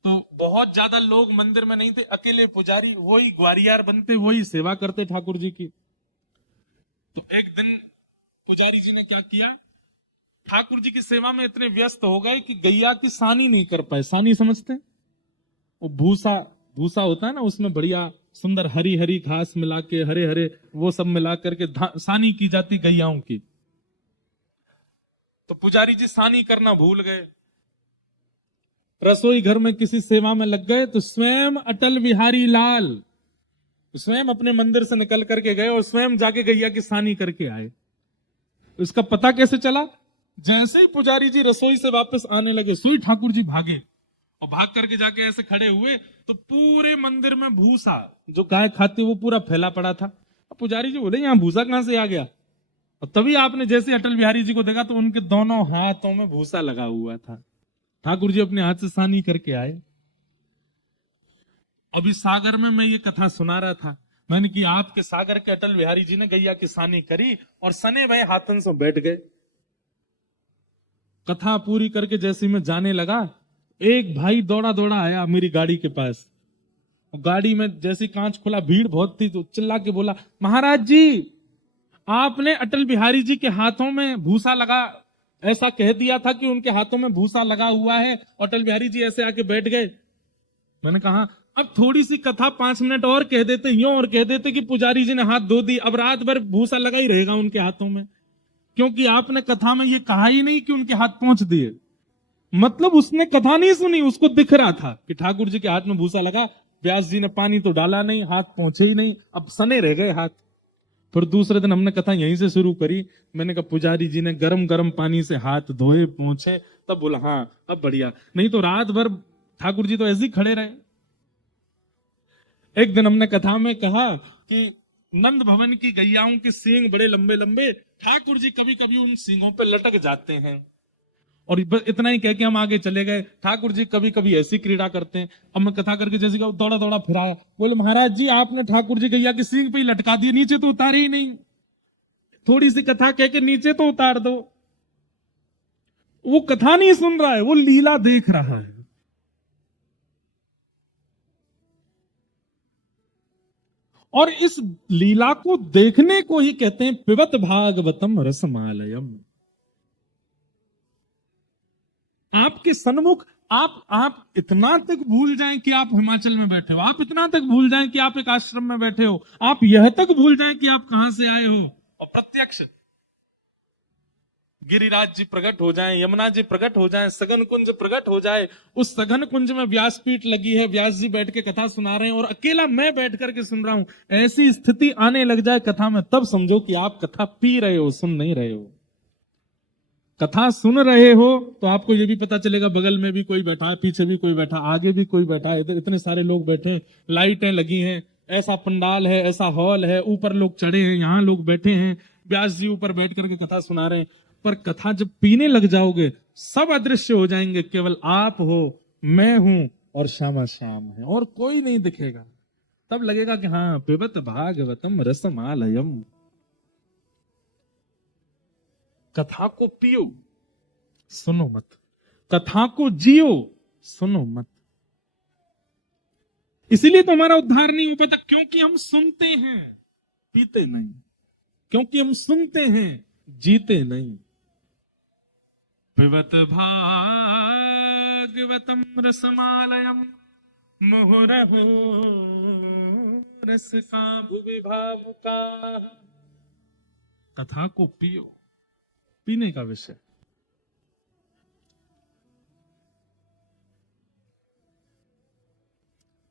तो बहुत ज्यादा लोग मंदिर में नहीं थे, अकेले पुजारी, वही ग्वारियार बनते, वही सेवा करते ठाकुर जी की। तो एक दिन पुजारी जी ने क्या किया, ठाकुर जी की सेवा में इतने व्यस्त हो गए कि गैया की सानी नहीं कर पाए। सानी समझते हैं? वो भूसा भूसा होता है ना, उसमें बढ़िया सुंदर हरी हरी घास मिला के, हरे हरे वो सब मिला करके सानी की जाती गैयाओं की। तो पुजारी जी सानी करना भूल गए, रसोई घर में किसी सेवा में लग गए, तो स्वयं अटल बिहारी लाल स्वयं अपने मंदिर से निकल करके गए और स्वयं जाके गैया की सानी करके आए। इसका पता कैसे चला? जैसे ही पुजारी जी रसोई से वापस आने लगे, सोई ठाकुर जी भागे और भाग करके जाके ऐसे खड़े हुए, तो पूरे मंदिर में भूसा, जो गाय खाती वो पूरा फैला पड़ा था। अब पुजारी जी बोले, यहां भूसा कहां से आ गया? और तभी आपने जैसे अटल बिहारी जी को देखा तो उनके दोनों हाथों में भूसा लगा हुआ था। ठाकुर जी अपने हाथ से सानी करके आए। अभी सागर में मैं ये कथा सुना रहा था, मैंने कि आपके सागर के अटल बिहारी जी ने गैया की सानी करी और सने भय हाथन से बैठ गए। कथा पूरी करके जैसे मैं जाने लगा, एक भाई दौड़ा दौड़ा आया मेरी गाड़ी के पास। गाड़ी में जैसे कांच खुला, भीड़ बहुत थी, तो चिल्ला के बोला, महाराज जी आपने अटल बिहारी जी के हाथों में भूसा लगा, ऐसा कह दिया था कि उनके हाथों में भूसा लगा हुआ है। अटल बिहारी जी ऐसे आके बैठ गए। मैंने कहा अब थोड़ी सी कथा 5 मिनट और कह देते, यूं और कह देते कि पुजारी जी ने हाथ धो दी, अब रात भर भूसा लगा ही रहेगा उनके हाथों में, क्योंकि आपने कथा में ये कहा ही नहीं कि उनके हाथ पहुंच दिए। मतलब उसने कथा नहीं सुनी, उसको दिख रहा था कि ठाकुर जी के हाथ में भूसा लगा, व्यास जी ने पानी तो डाला नहीं, हाथ पहुंचे ही नहीं, अब सने रह गए हाथ। फिर दूसरे दिन हमने कथा यहीं से शुरू करी। मैंने कहा पुजारी जी ने गरम गरम पानी से हाथ धोए पहुंचे, तब बोला हाँ अब बढ़िया, नहीं तो रात भर ठाकुर जी तो ऐसे ही खड़े रहे। एक दिन हमने कथा में कहा कि नंद भवन की गैयाओं के सींग बड़े लंबे लंबे, ठाकुर जी कभी कभी उन सींगों पे लटक जाते हैं। और इतना ही कह के हम आगे चले गए। ठाकुर जी कभी कभी ऐसी क्रीड़ा करते हैं। अब मैं कथा करके जैसे दौड़ा दौड़ा फिराया, बोले महाराज जी आपने ठाकुर जी गैया की सींग पे ही लटका दिए, नीचे तो उतारे ही नहीं, थोड़ी सी कथा कह के नीचे तो उतार दो। वो कथा नहीं सुन रहा है, वो लीला देख रहा है। और इस लीला को देखने को ही कहते हैं पिबत भागवतम रसमालयम। आपके सन्मुख आप इतना तक भूल जाएं कि आप हिमाचल में बैठे हो, आप इतना तक भूल जाएं कि आप एक आश्रम में बैठे हो, आप यह तक भूल जाएं कि आप कहां से आए हो, और प्रत्यक्ष गिरिराज जी प्रकट हो जाएं, यमुना जी प्रकट हो जाएं, सघन कुंज प्रकट हो जाए, उस सघन कुंज में व्यासपीठ लगी है, व्यास जी बैठ के कथा सुना रहे हैं और अकेला मैं बैठ करके सुन रहा हूं, ऐसी स्थिति आने लग जाए कथा में, तब समझो कि आप कथा पी रहे हो, सुन नहीं रहे हो। कथा सुन रहे हो तो आपको ये भी पता चलेगा बगल में भी कोई बैठा है, पीछे भी कोई बैठा, आगे भी कोई बैठा है, इधर इतने सारे लोग बैठे हैं, लाइटें लगी हैं, ऐसा पंडाल है, ऐसा हॉल है, ऊपर लोग चढ़े हैं, यहाँ लोग बैठे हैं, व्यास जी ऊपर बैठ करके कथा सुना रहे हैं। पर कथा जब पीने लग जाओगे सब अदृश्य हो जाएंगे, केवल आप हो, मैं हूं और श्यामा श्याम है और कोई नहीं दिखेगा। तब लगेगा कि हाँ पिबत भागवतम रसमालयम। कथा को पियो, सुनो मत, कथा को जियो, सुनो मत। इसीलिए तो हमारा उद्धार नहीं हो पाता, क्योंकि हम सुनते हैं पीते नहीं, क्योंकि हम सुनते हैं जीते नहीं। पिबत भागवतम रसमालयम मुहुरहु रस का भुवि भावुका। कथा को पियो, पीने का विषय।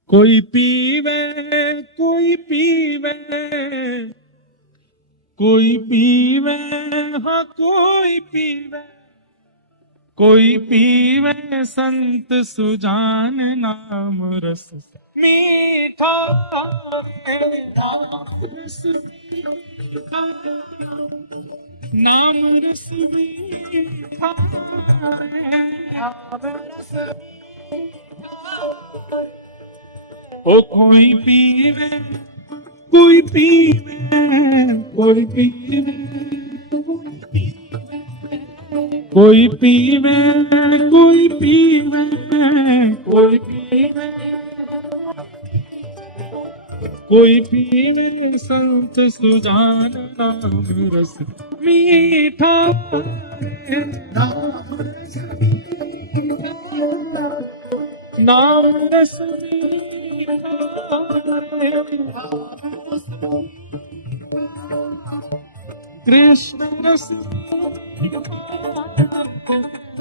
कोई पीवे कोई पीवे, कोई पीवे हाँ कोई पीवे, कोई पीवे संत सुजान नाम रस मीठा है, रस मीठा, नाम रस मीठा है, रस ओ कोई पीवे कोई पीवे, कोई पीवे कोई पीवे, कोई पीवे, कोई पीवे, कोई पीवे संत सुजान नाम रस मीठा है, नाम रस मीठा कृष्ण रस,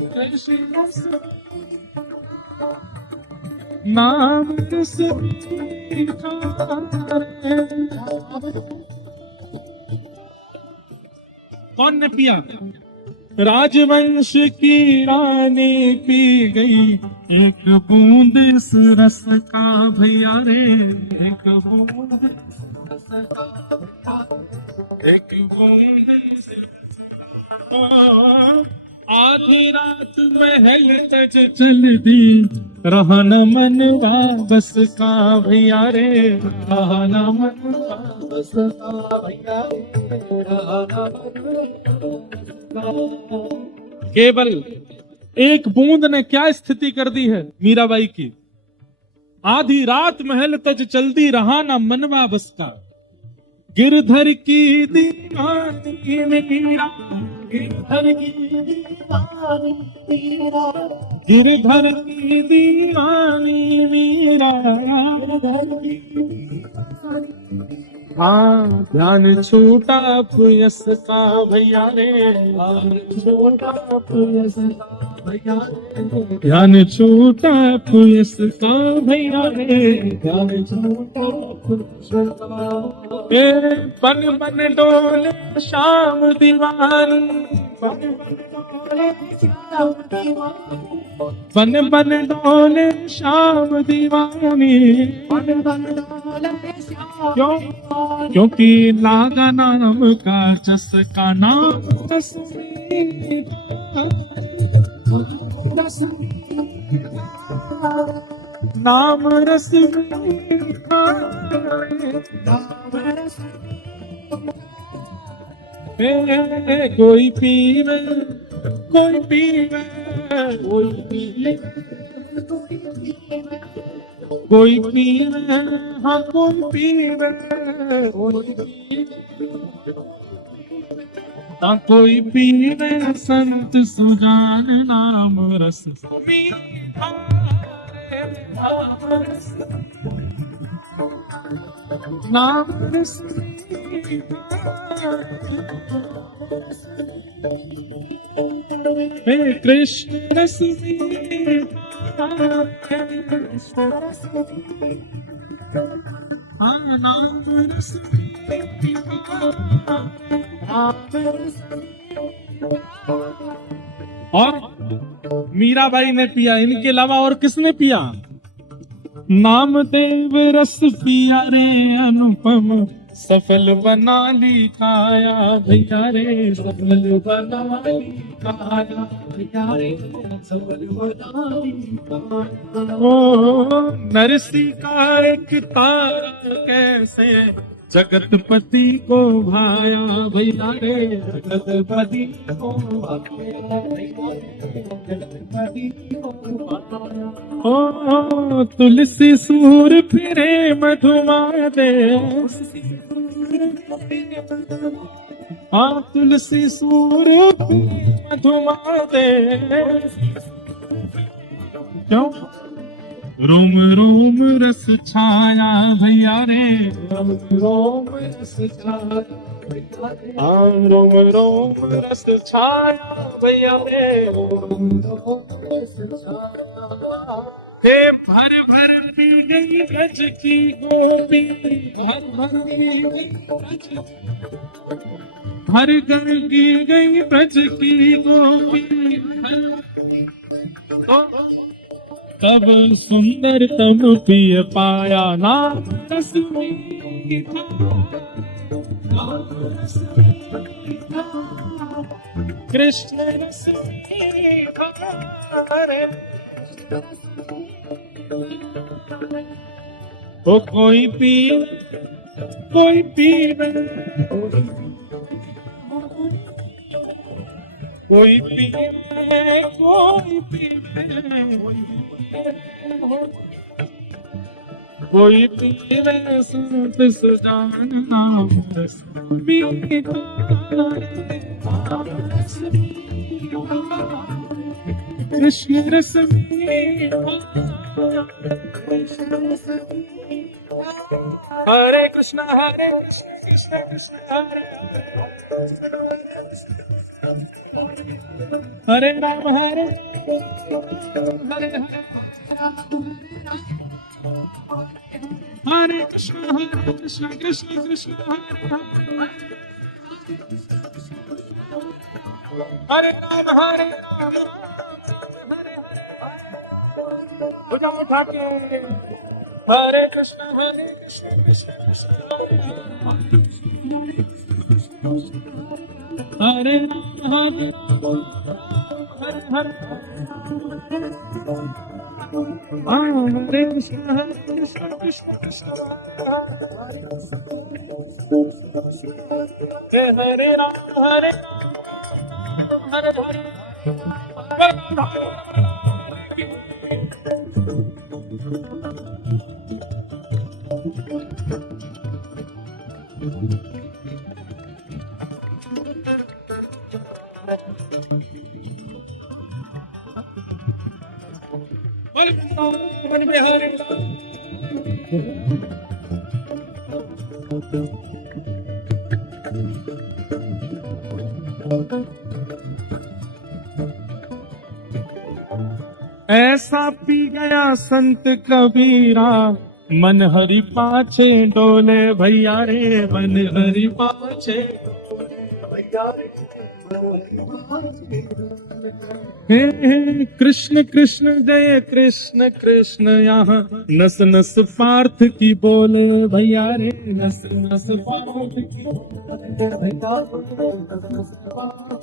कृष्ण रस, नाम रस मीठा है। कौन ने पिया? राजवंश की रानी पी गई एक बूंद इस रस का भैया रे, एक बूंद इस रस का, एक बूंद इस रस का। आधी रात महल तज चल दी, रहन मनवा बस का भैया रे, रहन मनवा बस का भैया रे, रहन मनवा। केवल एक बूंद ने क्या स्थिति कर दी है मीराबाई की। आधी रात महल तज चलती, रहा ना मनवा बस का। गिरधर की दीवानी मीरा, गिरधर की दीवानी मीरा, गिरधर की दीवानी मीरा, गिरधर की दीवानी। हाँ ध्यान छूटा पुयस का भैया रे, ध्यान छूटा पुयस का भैया रे, ध्यान छूटा पुयस का भैया रे, ध्यान छूटा पुयस का। ए बन बन डोले शाम दीवानी, बन बन बन डोले शाम दीवानी, बन बन डोले क्यों? क्योंकि लागा नाम का चस्का, नाम रस मीठा, नाम रस मीठा, नाम रस मीठा। कोई पीवे कोई पीवे, कोई पीवे, कोई पीवे हाँ कोई पीवे, कोई पीवे, कोई पीवे संत सुजान नाम रस मीठा। नाम रस हे कृष्ण रस नाम रस और मीराबाई ने पिया, इनके अलावा और किसने पिया? नामदेव रस पिया रे अनुपम, सफल बना ली काया भैया रे, सफल बना ली काया भैया रे, सफल बना ली काया। ओ नरसी का एक तारा कैसे जगतपति को भाया भैया रे, जगतपति को भाया, जगतपति को भाया। ओ तुलसी सूर फिरे मधुमा दे, हाँ तुलसी सूर मधुमा दे, क्यों? रोम रोम रस छाया भैया रे, रोम रोम रस छाया, रोम रोम रस छाया भैया रे, रोम रोम रस छाया। हे भर भर पी गई ब्रज की गोपी, भर भर पी गई भर कर की गई ब्रज की गोपी, तब सुंदर तम पिय पाया नाम रस मीठा, कृष्ण रस मीठा रे। ओ कोई पी कोई पीवे, कोई पीवे कोई पीवे, कोई पीवे संत सजाना रस मीठा, कृष्ण रस मीठा। हरे कृष्ण कृष्ण कृष्ण हरे हरे राम हरे हरे हरे कृष्ण कृष्ण कृष्ण हरे हरे राम हरे राम हरे हरे। भुजा उठा के हरे कृष्ण कृष्ण कृष्ण हरे हरे हरे हरे हरे कृष्ण कृष्ण कृष्ण हरे राम हरे हरे हरे। मन में हरे ऐसा पी गया संत कबीरा, मन हरि पाछे डोले भैया रे, मन हरि पाछे भैया रे। हे कृष्ण कृष्ण जय कृष्ण कृष्ण, यहाँ नस नस पार्थ की बोले भैया रे, नस नस पार्थ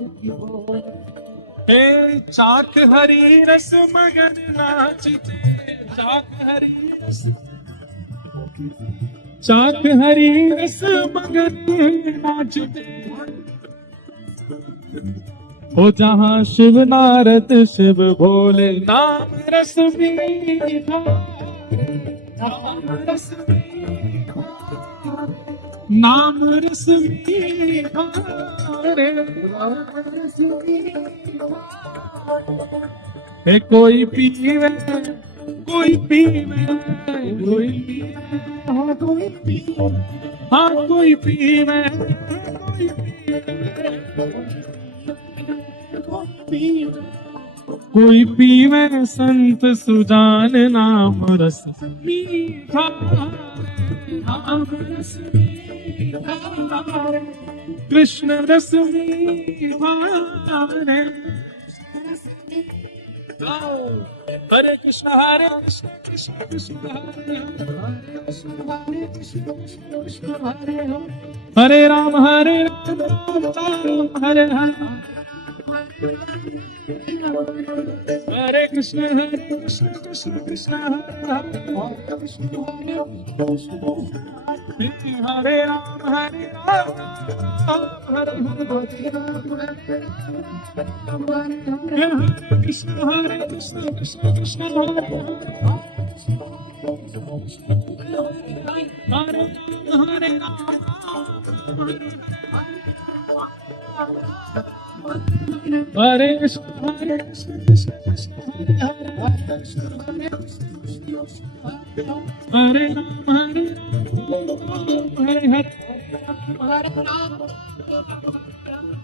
की बोले। हे चाक हरी रस मगन नाचते, चाक हरी रस, चाक हरी रस मगन नाचते। हो जहाँ शिव नारद शिव भोले, नाम रस मीठा, नाम रस मीठा, नाम रस मीठा रे, नाम रस मीठा। है कोई पीवे कोई पीवे कोई पीवे हाँ कोई पीवे हाँ कोई पीवे कोई पीवे संत सुजान नाम रस मीठा नाम रस मीठा कृष्ण रस मीठा रे। हरे कृष्ण कृष्ण कृष्ण हरे राम राम राम हरे हरे हरे कृष्ण कृष्ण कृष्ण हरे राम हरे कृष्ण कृष्ण कृष्ण हरे हरे कृष्ण कृष्ण कृष्ण हरे राम हरे हरे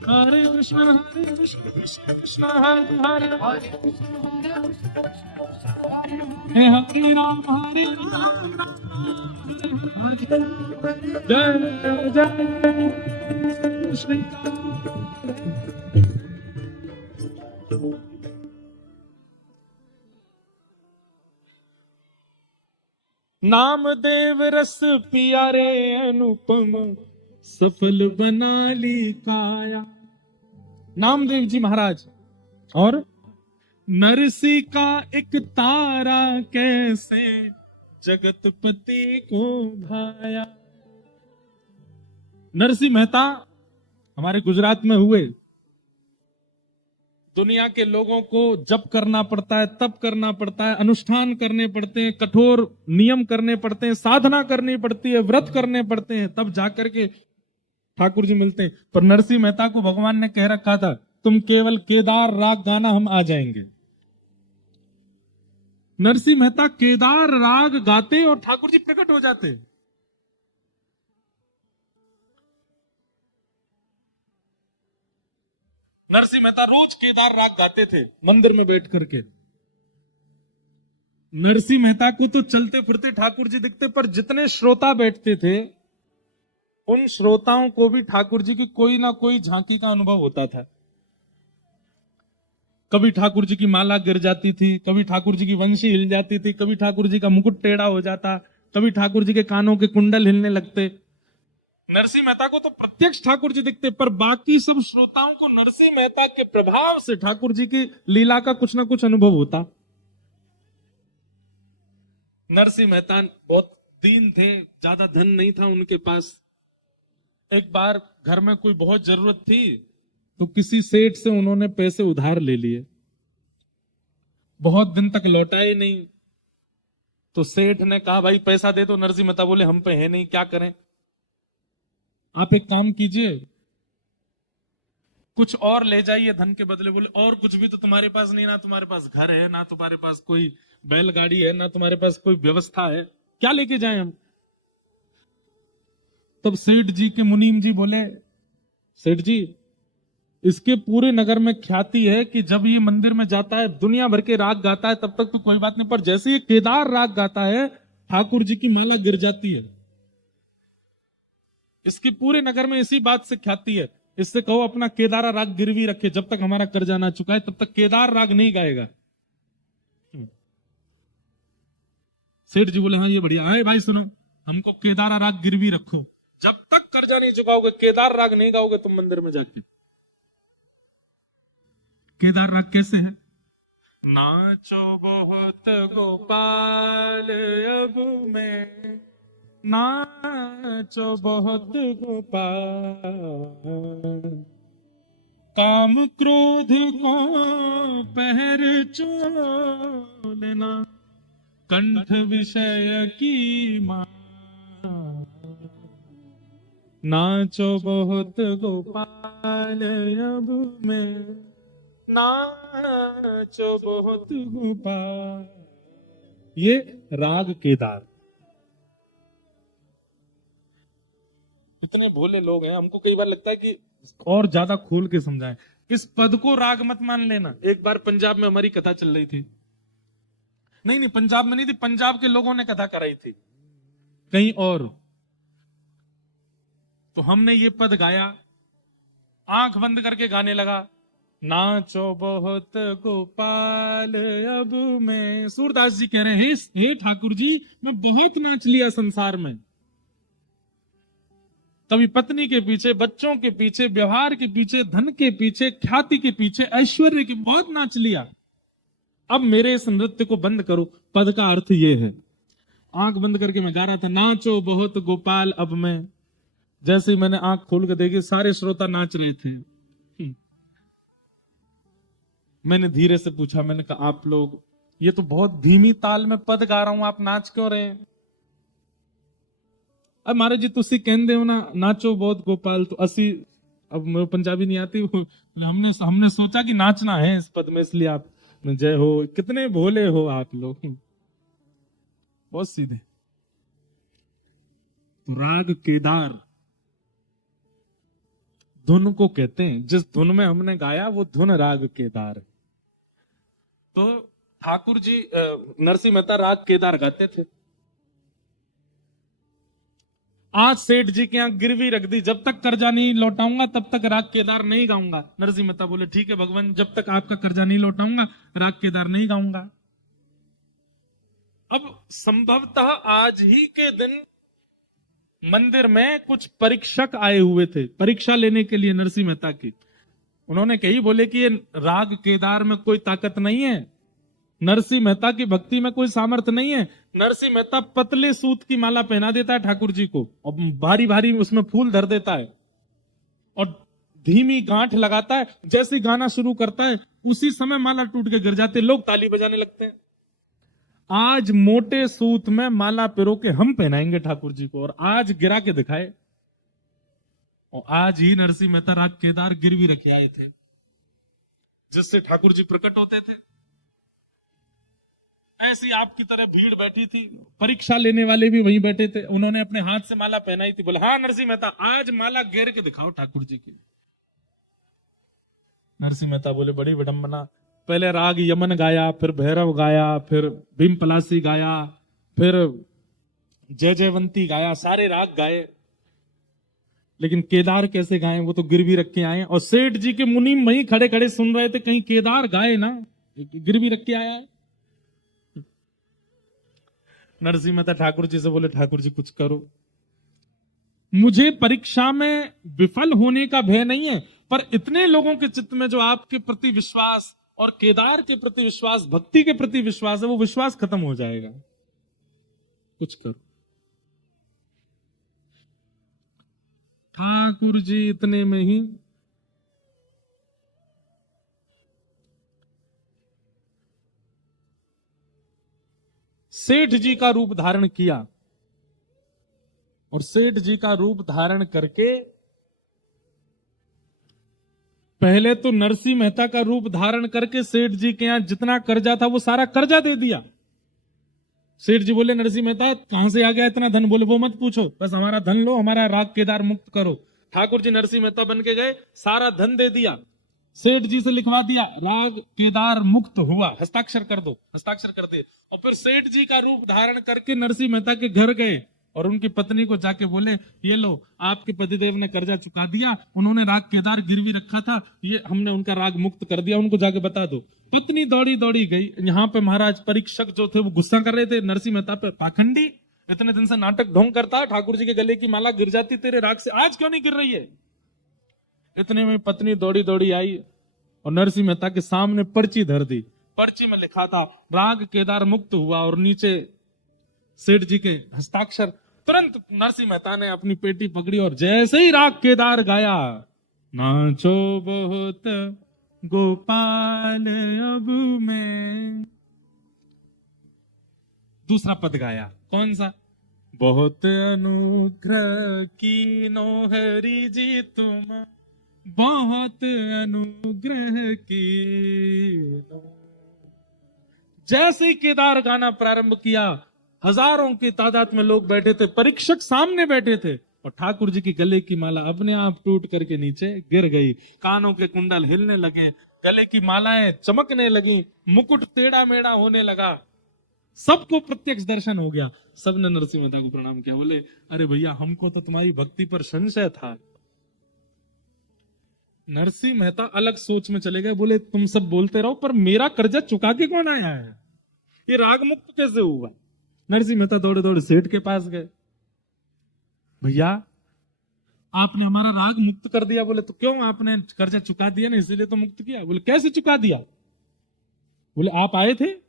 हरे कृष्ण कृष्ण कृष्ण हरे हरे राम जय जय श्री नामदेव रस पिया रे अनुपम सफल बना ली काया। नामदेव जी महाराज और नरसी का एक तारा कैसे जगतपति को भाया। नरसिंह मेहता हमारे गुजरात में हुए। दुनिया के लोगों को जप करना पड़ता है, तप करना पड़ता है, अनुष्ठान करने पड़ते हैं, कठोर नियम करने पड़ते हैं, साधना करनी पड़ती है, व्रत करने पड़ते हैं, तब जाकर के ठाकुर जी मिलते हैं। पर नरसिंह मेहता को भगवान ने कह रखा था तुम केवल केदार राग गाना, हम आ जाएंगे। नरसिंह मेहता केदार राग गाते और ठाकुर जी प्रकट हो जाते। नरसिंह मेहता रोज केदार राग गाते थे मंदिर में बैठ करके। नरसिंह मेहता को तो चलते फिरते ठाकुर जी दिखते, पर जितने श्रोता बैठते थे उन श्रोताओं को भी ठाकुर जी की कोई ना कोई झांकी का अनुभव होता था। कभी ठाकुर जी की माला गिर जाती थी, कभी ठाकुर जी की वंशी हिल जाती थी, कभी ठाकुर जी का मुकुट टेढ़ा हो जाता, कभी ठाकुर जी के कानों के कुंडल हिलने लगते। नरसिंह मेहता को तो प्रत्यक्ष ठाकुर जी दिखते, पर बाकी सब श्रोताओं को नरसिंह मेहता के प्रभाव से ठाकुर जी की लीला का कुछ ना कुछ अनुभव होता। नरसिंह मेहता बहुत दीन थे, ज्यादा धन नहीं था उनके पास। एक बार घर में कोई बहुत जरूरत थी तो किसी सेठ से उन्होंने पैसे उधार ले लिए। बहुत दिन तक लौटाए नहीं तो सेठ ने कहा भाई पैसा दे दो। नरसिंह मेहता बोले हम पे है नहीं, क्या करें? आप एक काम कीजिए, कुछ और ले जाइए धन के बदले। बोले और कुछ भी तो तुम्हारे पास नहीं, ना तुम्हारे पास घर है, ना तुम्हारे पास कोई बैलगाड़ी है, ना तुम्हारे पास कोई व्यवस्था है, क्या लेके जाएं हम? तब सेठ जी के मुनीम जी बोले सेठ जी, इसके पूरे नगर में ख्याति है कि जब ये मंदिर में जाता है दुनिया भर के राग गाता है, तब तक तो कोई बात नहीं, पर जैसे ये केदार राग गाता है ठाकुर जी की माला गिर जाती है। इसकी पूरे नगर में इसी बात से ख्याति है। इससे कहो अपना केदारा राग गिरवी रखे, जब तक हमारा कर्जा ना चुकाए तब तक केदार राग नहीं गाएगा। सेठ जी बोले हाँ ये बढ़िया है भाई, सुनो हमको केदारा राग गिरवी रखो, जब तक कर्जा नहीं चुकाओगे केदार राग नहीं गाओगे तुम मंदिर में जाके। केदार राग कैसे है? नाचो बहुत गोपाल अब मैं, नाचो बहुत गोपाल, काम क्रोध को पहर चोलना, कंठ विषय की मां, नाचो बहुत गोपाल अब मैं, नाचो बहुत गोपाल। ये राग केदार। इतने भोले लोग हैं, हमको कई बार लगता है कि और ज्यादा खोल के समझाएं। इस पद को राग मत मान लेना। एक बार पंजाब में हमारी कथा चल रही थी, नहीं पंजाब में नहीं थी, पंजाब के लोगों ने कथा कराई थी कहीं और। तो हमने ये पद गाया, आंख बंद करके गाने लगा, नाचो बहुत गोपाल अब मैं। सूरदास जी कह रहे हैं, हे ठाकुर जी, मैं बहुत नाच लिया संसार में। कभी पत्नी के पीछे, बच्चों के पीछे, व्यवहार के पीछे, धन के पीछे, ख्याति के पीछे, ऐश्वर्य के, बहुत नाच लिया। अब मेरे इस नृत्य को बंद करो। पद का अर्थ ये है, आंख बंद करके मैं गा रहा था, नाचो बहुत गोपाल अब मैं। जैसे ही मैंने आंख खोल कर देखी, सारे श्रोता नाच रहे थे। मैंने धीरे से पूछा, मैंने कहा आप लोग, ये तो बहुत धीमी ताल में पद गा रहा हूं, आप नाच क्यों रहे हैं? अब महाराज जी तुसी कहते हो ना, नाचो बहुत गोपाल, तो असी, अब मेरे पंजाबी नहीं आती, हमने सोचा कि नाचना है इस पद में, इसलिए आप जय हो। कितने भोले हो आप लोग, बहुत सीधे। तो राग केदार धुन को कहते हैं, जिस धुन में हमने गाया वो धुन राग केदार है। तो ठाकुर जी नरसिंह मेहता राग केदार गाते थे। आज सेठ जी के यहां गिरवी रख दी, जब तक कर्जा नहीं लौटाऊंगा तब तक राग केदार नहीं गाऊंगा। नरसिंह मेहता बोले ठीक है भगवान, जब तक आपका कर्जा नहीं लौटाऊंगा राग केदार नहीं गाऊंगा। अब संभवतः आज ही के दिन मंदिर में कुछ परीक्षक आए हुए थे, परीक्षा लेने के लिए नरसिंह मेहता की। उन्होंने कही, बोले कि ये राग केदार में कोई ताकत नहीं है, नरसिंह मेहता की भक्ति में कोई सामर्थ्य नहीं है। नरसिंह मेहता पतले सूत की माला पहना देता है ठाकुर जी को, और भारी भारी उसमें फूल धर देता है, और धीमी गांठ लगाता है। जैसे ही गाना शुरू करता है उसी समय माला टूट के गिर जाते, लोग ताली बजाने लगते हैं। आज मोटे सूत में माला पिरो के हम पहनाएंगे ठाकुर जी को, और आज गिरा के दिखाए। और आज ही नरसिंह मेहता राग केदार गिरवी रखे आए थे, जिससे ठाकुर जी प्रकट होते थे। ऐसी आपकी तरह भीड़ बैठी थी, परीक्षा लेने वाले भी वहीं बैठे थे, उन्होंने अपने हाथ से माला पहनाई थी। बोले हाँ नरसिंह मेहता, आज माला घेर के दिखाओ ठाकुर जी की। नरसिंह मेहता बोले बड़ी विडंबना, पहले राग यमन गाया, फिर भैरव गाया, फिर भीम पलासी गाया, फिर जय जयवंती गाया, सारे राग गाए, लेकिन केदार कैसे गाए? वो तो गिरवी रख के आए। और सेठ जी के मुनीम वहीं खड़े खड़े सुन रहे थे, कहीं केदार गाए ना, गिरवी रख के आया है। नरसिंह मेहता ठाकुर जी से बोले, ठाकुर जी कुछ करो, मुझे परीक्षा में विफल होने का भय नहीं है, पर इतने लोगों के चित्त में जो आपके प्रति विश्वास और केदार के प्रति विश्वास, भक्ति के प्रति विश्वास है, वो विश्वास खत्म हो जाएगा, कुछ करो। ठाकुर जी इतने में ही सेठ जी का रूप धारण किया, और सेठ जी का रूप धारण करके पहले तो नरसिंह मेहता का रूप धारण करके सेठ जी के यहां जितना कर्जा था वो सारा कर्जा दे दिया। सेठ जी बोले, नरसिंह मेहता कहां से आ गया इतना धन? बोले वो मत पूछो, बस हमारा धन लो, हमारा राग केदार मुक्त करो। ठाकुर जी नरसिंह मेहता बन के गए, सारा धन दे दिया, सेठ जी से लिखवा दिया, राग केदार मुक्त हुआ, हस्ताक्षर कर दो, हस्ताक्षर कर दे। और फिर सेठ जी का रूप धारण करके नरसिंह मेहता के घर गए, और उनकी पत्नी को जाके बोले, ये लो आपके पतिदेव ने कर्जा चुका दिया, उन्होंने राग केदार गिरवी रखा था, ये हमने उनका राग मुक्त कर दिया, उनको जाके बता दो। पत्नी दौड़ी दौड़ी गई। यहाँ पे महाराज परीक्षक जो थे वो गुस्सा कर रहे थे नरसिंह मेहता पे, पाखंडी, इतने दिन से नाटक ढोंग करता है, ठाकुर जी के गले की माला गिर जाती तेरे राग से, आज क्यों नहीं गिर रही है? इतने में पत्नी दौड़ी दौड़ी आई और नरसिंह मेहता के सामने पर्ची धर दी। पर्ची में लिखा था राग केदार मुक्त हुआ, और नीचे सेठ जी के हस्ताक्षर। तुरंत नरसिंह मेहता ने अपनी पेटी पकड़ी और जैसे ही राग केदार गाया, नाचो बहुत गोपाल अब मैं, दूसरा पद गाया, कौन सा? बहुत अनुग्रह कीनो हरि जी तुम बहुत अनुग्रह की। जैसे ही केदार गाना प्रारंभ किया, हजारों की तादाद में लोग बैठे थे, परीक्षक सामने बैठे थे, और ठाकुर जी की गले की माला अपने आप टूट करके नीचे गिर गई। कानों के कुंडल हिलने लगे, गले की मालाएं चमकने लगी, मुकुट टेढ़ा मेढ़ा होने लगा, सबको प्रत्यक्ष दर्शन हो गया। सबने नरसिंह मेहता को प्रणाम किया, बोले अरे भैया हमको तो तुम्हारी भक्ति पर संशय था। नरसिंह मेहता अलग सोच में चले गए, बोले तुम सब बोलते रहो, पर मेरा कर्जा चुका के कौन आया है, ये राग मुक्त कैसे हुआ। नरसिंह मेहता दौड़े दौड़े सेठ के पास गए, भैया आपने हमारा राग मुक्त कर दिया। बोले तो क्यों, आपने कर्जा चुका दिया ना इसीलिए तो मुक्त किया। बोले कैसे चुका दिया। बोले आप आए थे,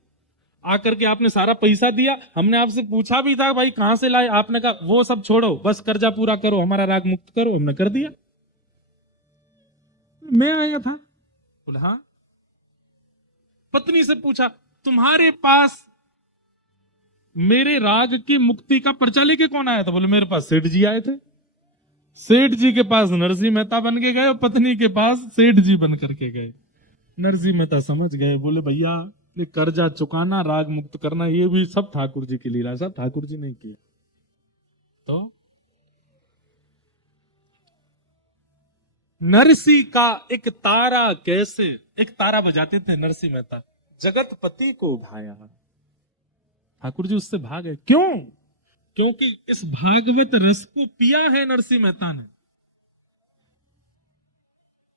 आकर के आपने सारा पैसा दिया, हमने आपसे पूछा भी था भाई कहां से लाए, आपने कहा वो सब छोड़ो, बस कर्जा पूरा करो, हमारा राग मुक्त करो, हमने कर दिया। मैं आया था। बोला हाँ। पत्नी से पूछा तुम्हारे पास मेरे राग की मुक्ति का पर्चा लेके कौन आया था। बोले मेरे पास सेठ जी आए थे। सेठ जी के पास नरसिंह मेहता बन के गए और पत्नी के पास सेठ जी बन करके गए। नरसिंह मेहता समझ गए, बोले भैया ये कर्जा चुकाना, राग मुक्त करना, ये भी सब ठाकुर जी की लीला, सब ठाकुर जी ने किया। तो नरसिंह का एक तारा कैसे, एक तारा बजाते थे नरसिंह मेहता, जगतपति को उठाया, ठाकुर जी उससे भाग गए। क्यों, क्योंकि इस भागवत रस को पिया है नरसिंह मेहता ने,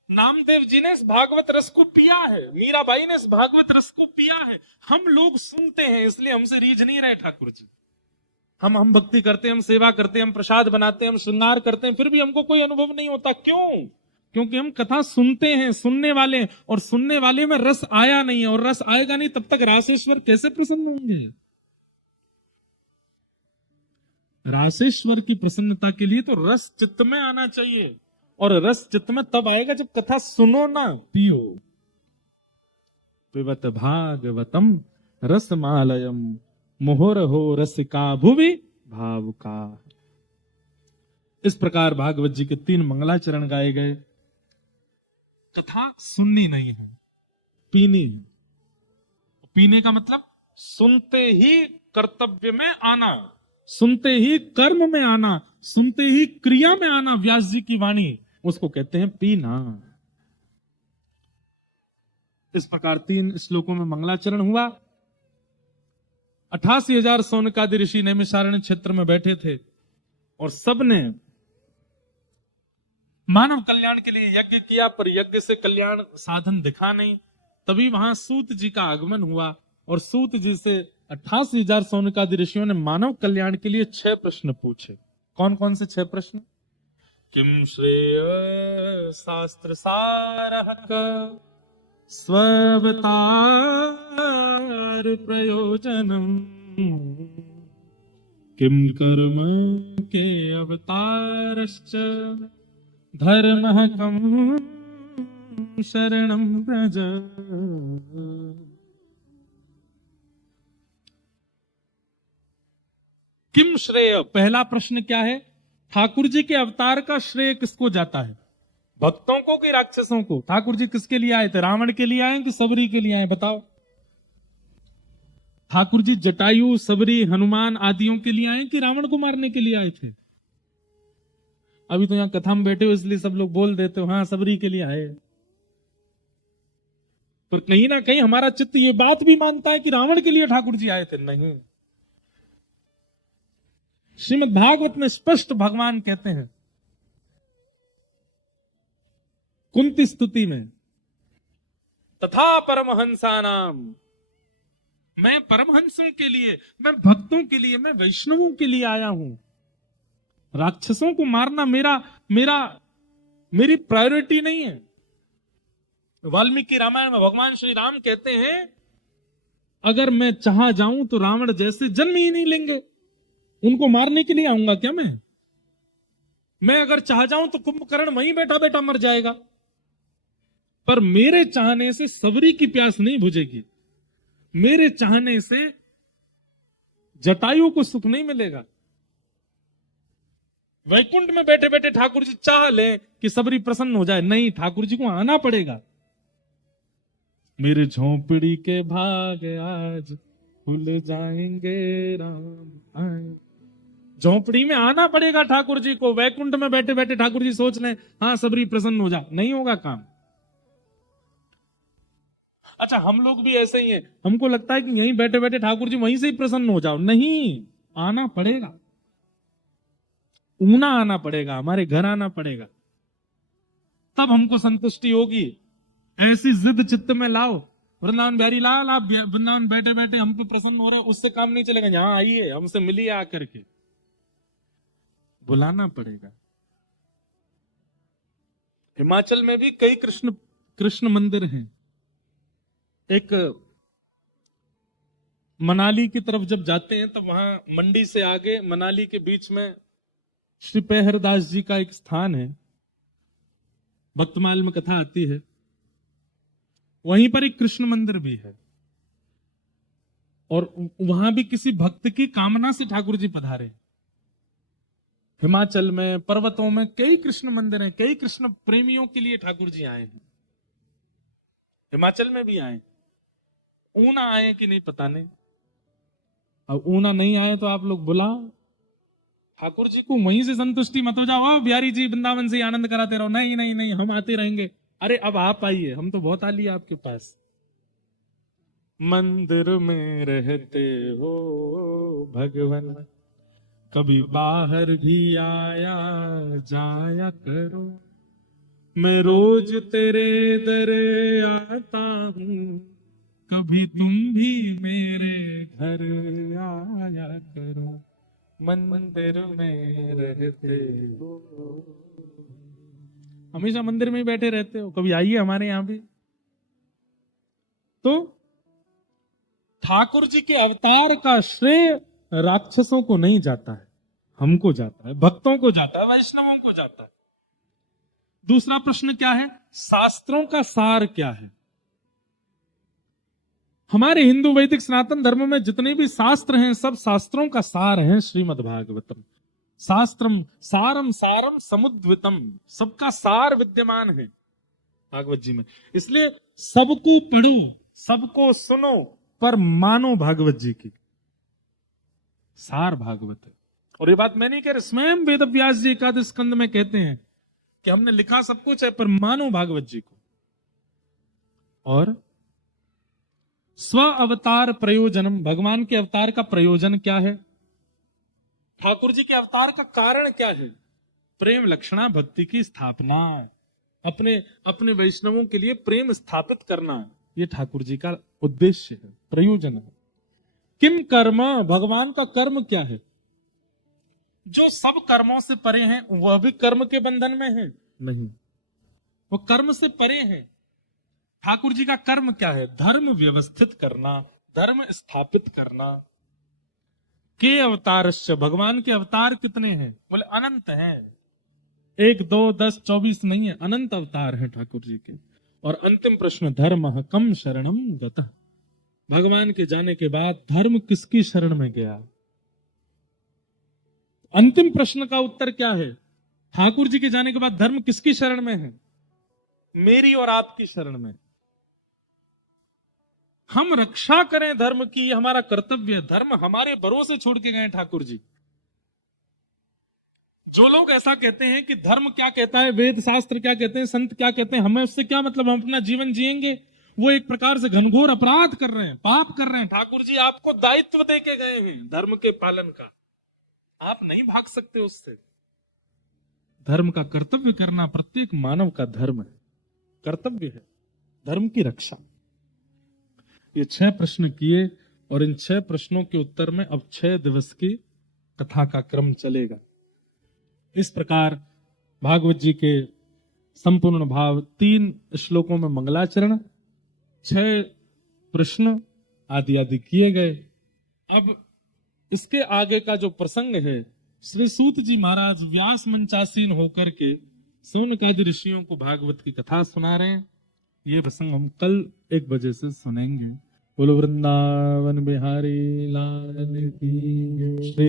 नामदेव जी ने इस भागवत रस को पिया है, मीराबाई ने इस भागवत रस को पिया है। हम लोग सुनते हैं इसलिए हमसे रीझ नहीं रहे ठाकुर जी। हम भक्ति करते हैं, हम सेवा करते हैं, हम प्रसाद बनाते हैं, हम श्रृंगार करते हैं, फिर भी हमको कोई अनुभव नहीं होता। क्यों, क्योंकि हम कथा सुनते हैं, सुनने वाले, और सुनने वाले में रस आया नहीं है, और रस आएगा नहीं तब तक रासेश्वर कैसे प्रसन्न होंगे। रासेश्वर की प्रसन्नता के लिए तो रस चित्त में आना चाहिए, और रस चित्त में तब आएगा जब कथा सुनो ना पियो। पिबत भागवतम रसमालयम मोहर हो रसिका भुवि भावुका। इस प्रकार भागवत जी के 3 मंगलाचरण गाए गए। कथा सुननी नहीं है, पीनी है। पीने का मतलब सुनते ही कर्तव्य में आना, सुनते ही कर्म में आना, सुनते ही क्रिया में आना। व्यास जी की वाणी, उसको कहते हैं पीना। इस प्रकार 3 श्लोकों में मंगलाचरण हुआ। 88,000 सौनकादि ऋषि नैमिषारण्य क्षेत्र में बैठे थे, और सबने मानव कल्याण के लिए यज्ञ किया, पर यज्ञ से कल्याण साधन दिखा नहीं। तभी वहां सूत जी का आगमन हुआ, और सूत जी से 88,000 सौनकादि ऋषियों ने मानव कल्याण के लिए 6 प्रश्न पूछे। कौन कौन से 6 प्रश्न। किम श्रेय शास्त्र सारः स्ववतार प्रयोजनम, किम कर्म के अवतारश्च धर्मः कम शरणं व्रज। किम श्रेय, पहला प्रश्न क्या है, ठाकुर जी के अवतार का श्रेय किसको जाता है, भक्तों को कि राक्षसों को। ठाकुर जी किसके लिए आए थे, रावण के लिए आए कि सबरी के लिए आए, बताओ। ठाकुर जी जटायु, सबरी, हनुमान आदियों के लिए आए कि रावण को मारने के लिए आए थे। अभी तो यहां कथा में बैठे हो इसलिए सब लोग बोल देते हो हाँ सबरी के लिए आए, पर कहीं ना कहीं हमारा चित्त ये बात भी मानता है कि रावण के लिए ठाकुर जी आए थे। नहीं, श्रीमद् भागवत में स्पष्ट भगवान कहते हैं कुंती स्तुति में, तथा परमहंसानाम, मैं परमहंसों के लिए, मैं भक्तों के लिए, मैं वैष्णवों के लिए आया हूं। राक्षसों को मारना मेरी प्रायोरिटी नहीं है। वाल्मीकि रामायण में भगवान श्री राम कहते हैं अगर मैं चाह जाऊं तो रावण जैसे जन्म ही नहीं लेंगे, उनको मारने के लिए आऊंगा क्या मैं अगर चाह जाऊं तो कुंभकर्ण वहीं बैठा बैठा मर जाएगा, पर मेरे चाहने से सबरी की प्यास नहीं बुझेगी, मेरे चाहने से जटायु को सुख नहीं मिलेगा। वैकुंठ में बैठे बैठे ठाकुर जी चाह ले कि सबरी प्रसन्न हो जाए, नहीं, ठाकुर जी को आना पड़ेगा। मेरे झोंपड़ी के भाग आज खुल जाएंगे राम आए। झोंपड़ी में आना पड़ेगा ठाकुर जी को। वैकुंठ में बैठे बैठे ठाकुर जी सोच लें हाँ सबरी प्रसन्न हो जा, नहीं होगा काम। अच्छा, हम लोग भी ऐसे ही हैं, हमको लगता है कि यहीं बैठे बैठे ठाकुर जी वहीं से ही प्रसन्न हो जाओ, नहीं, आना पड़ेगा। ऊना आना पड़ेगा, हमारे घर आना पड़ेगा, तब हमको संतुष्टि होगी। ऐसी जिद चित्त में लाओ, वृंदावन बिहारी लाल आप वृंदावन बैठे बैठे हम पे प्रसन्न हो रहे हो, उससे काम नहीं चलेगा। यहां आइए, हमसे मिलिए, आकर के बुलाना पड़ेगा। हिमाचल में भी कई कृष्ण मंदिर हैं। एक मनाली की तरफ जब जाते हैं तब वहां मंडी से आगे मनाली के बीच में श्री पेहरदास जी का एक स्थान है, भक्तमाल में कथा आती है, वहीं पर एक कृष्ण मंदिर भी है। और वहां भी किसी भक्त की कामना से ठाकुर जी पधारे। हिमाचल में पर्वतों में कई कृष्ण मंदिर हैं, कई कृष्ण प्रेमियों के लिए ठाकुर जी आए हैं। हिमाचल में भी आए, ऊना आए कि नहीं पता नहीं। अब ऊना नहीं आए तो आप लोग बुलाओ ठाकुर जी को, वहीं से संतुष्टि मत हो जाओ बिहारी जी वृंदावन से आनंद कराते रहो, नहीं नहीं नहीं, हम आते रहेंगे। अरे अब आप आइए, हम तो बहुत आ लिए आपके पास। मंदिर में रहते हो भगवान, कभी बाहर भी आया जाया करो, मैं रोज तेरे दर आता हूँ, कभी तुम भी मेरे घर आया करो, मंदिर में रहते हो। हमेशा मंदिर में ही बैठे रहते हो, कभी आइए हमारे यहां भी। तो ठाकुर जी के अवतार का श्रेय राक्षसों को नहीं जाता है, हमको जाता है, भक्तों को जाता है, वैष्णवों को जाता है। दूसरा प्रश्न क्या है, शास्त्रों का सार क्या है। हमारे हिंदू वैदिक सनातन धर्म में जितने भी शास्त्र हैं सब शास्त्रों का सार है श्रीमद् भागवतम। शास्त्रम सारम सारम समुद्वितम, सबका सार विद्यमान है भागवत जी में। इसलिए सबको पढ़ो, सबको सुनो, पर मानो भागवत जी की। सार भागवत है। और ये बात मैं नहीं कह रहा, स्वयं वेद व्यास जी एकादश स्कंद में कहते हैं कि हमने लिखा सब कुछ है पर मानो भागवत जी को। और स्व अवतार प्रयोजनम, भगवान के अवतार का प्रयोजन क्या है, ठाकुर जी के अवतार का कारण क्या है, प्रेम लक्षणा भक्ति की स्थापना, अपने अपने वैष्णवों के लिए प्रेम स्थापित करना, ये ठाकुर जी का उद्देश्य है, प्रयोजन है। किम कर्म, भगवान का कर्म क्या है, जो सब कर्मों से परे हैं वह भी कर्म के बंधन में है नहीं, वो कर्म से परे हैं। ठाकुर जी का कर्म क्या है, धर्म व्यवस्थित करना, धर्म स्थापित करना। के अवतारश्च, भगवान के अवतार कितने हैं, बोले अनंत हैं, 1 2 10 24 नहीं है, अनंत अवतार है ठाकुर जी के। और अंतिम प्रश्न, धर्म कम शरणम गतः, भगवान के जाने के बाद धर्म किसकी शरण में गया। अंतिम प्रश्न का उत्तर क्या है, ठाकुर जी के जाने के बाद धर्म किसकी शरण में है, मेरी और आपकी शरण में। हम रक्षा करें धर्म की, हमारा कर्तव्य है। धर्म हमारे भरोसे छोड़ के गए ठाकुर जी। जो लोग ऐसा कहते हैं कि धर्म क्या कहता है, वेद शास्त्र क्या कहते हैं, संत क्या कहते हैं, हमें उससे क्या मतलब, हम अपना जीवन जिएंगे, वो एक प्रकार से घनघोर अपराध कर रहे हैं, पाप कर रहे हैं। ठाकुर जी आपको दायित्व दे के गए हैं धर्म के पालन का, आप नहीं भाग सकते उससे। धर्म का कर्तव्य करना प्रत्येक मानव का धर्म है, कर्तव्य है, धर्म की रक्षा। ये 6 प्रश्न किए और इन 6 प्रश्नों के उत्तर में अब 6 दिवस की कथा का क्रम चलेगा। इस प्रकार भागवत जी के संपूर्ण भाव 3 श्लोकों में मंगलाचरण, 6 प्रश्न आदि आदि किए गए। अब इसके आगे का जो प्रसंग है, श्री सूत जी महाराज व्यास मंचासीन होकर के सौनकादि ऋषियों को भागवत की कथा सुना रहे हैं। ये प्रसंग हम कल 1 बजे से सुनेंगे। बोलो वृंदावन बिहारी लाल की।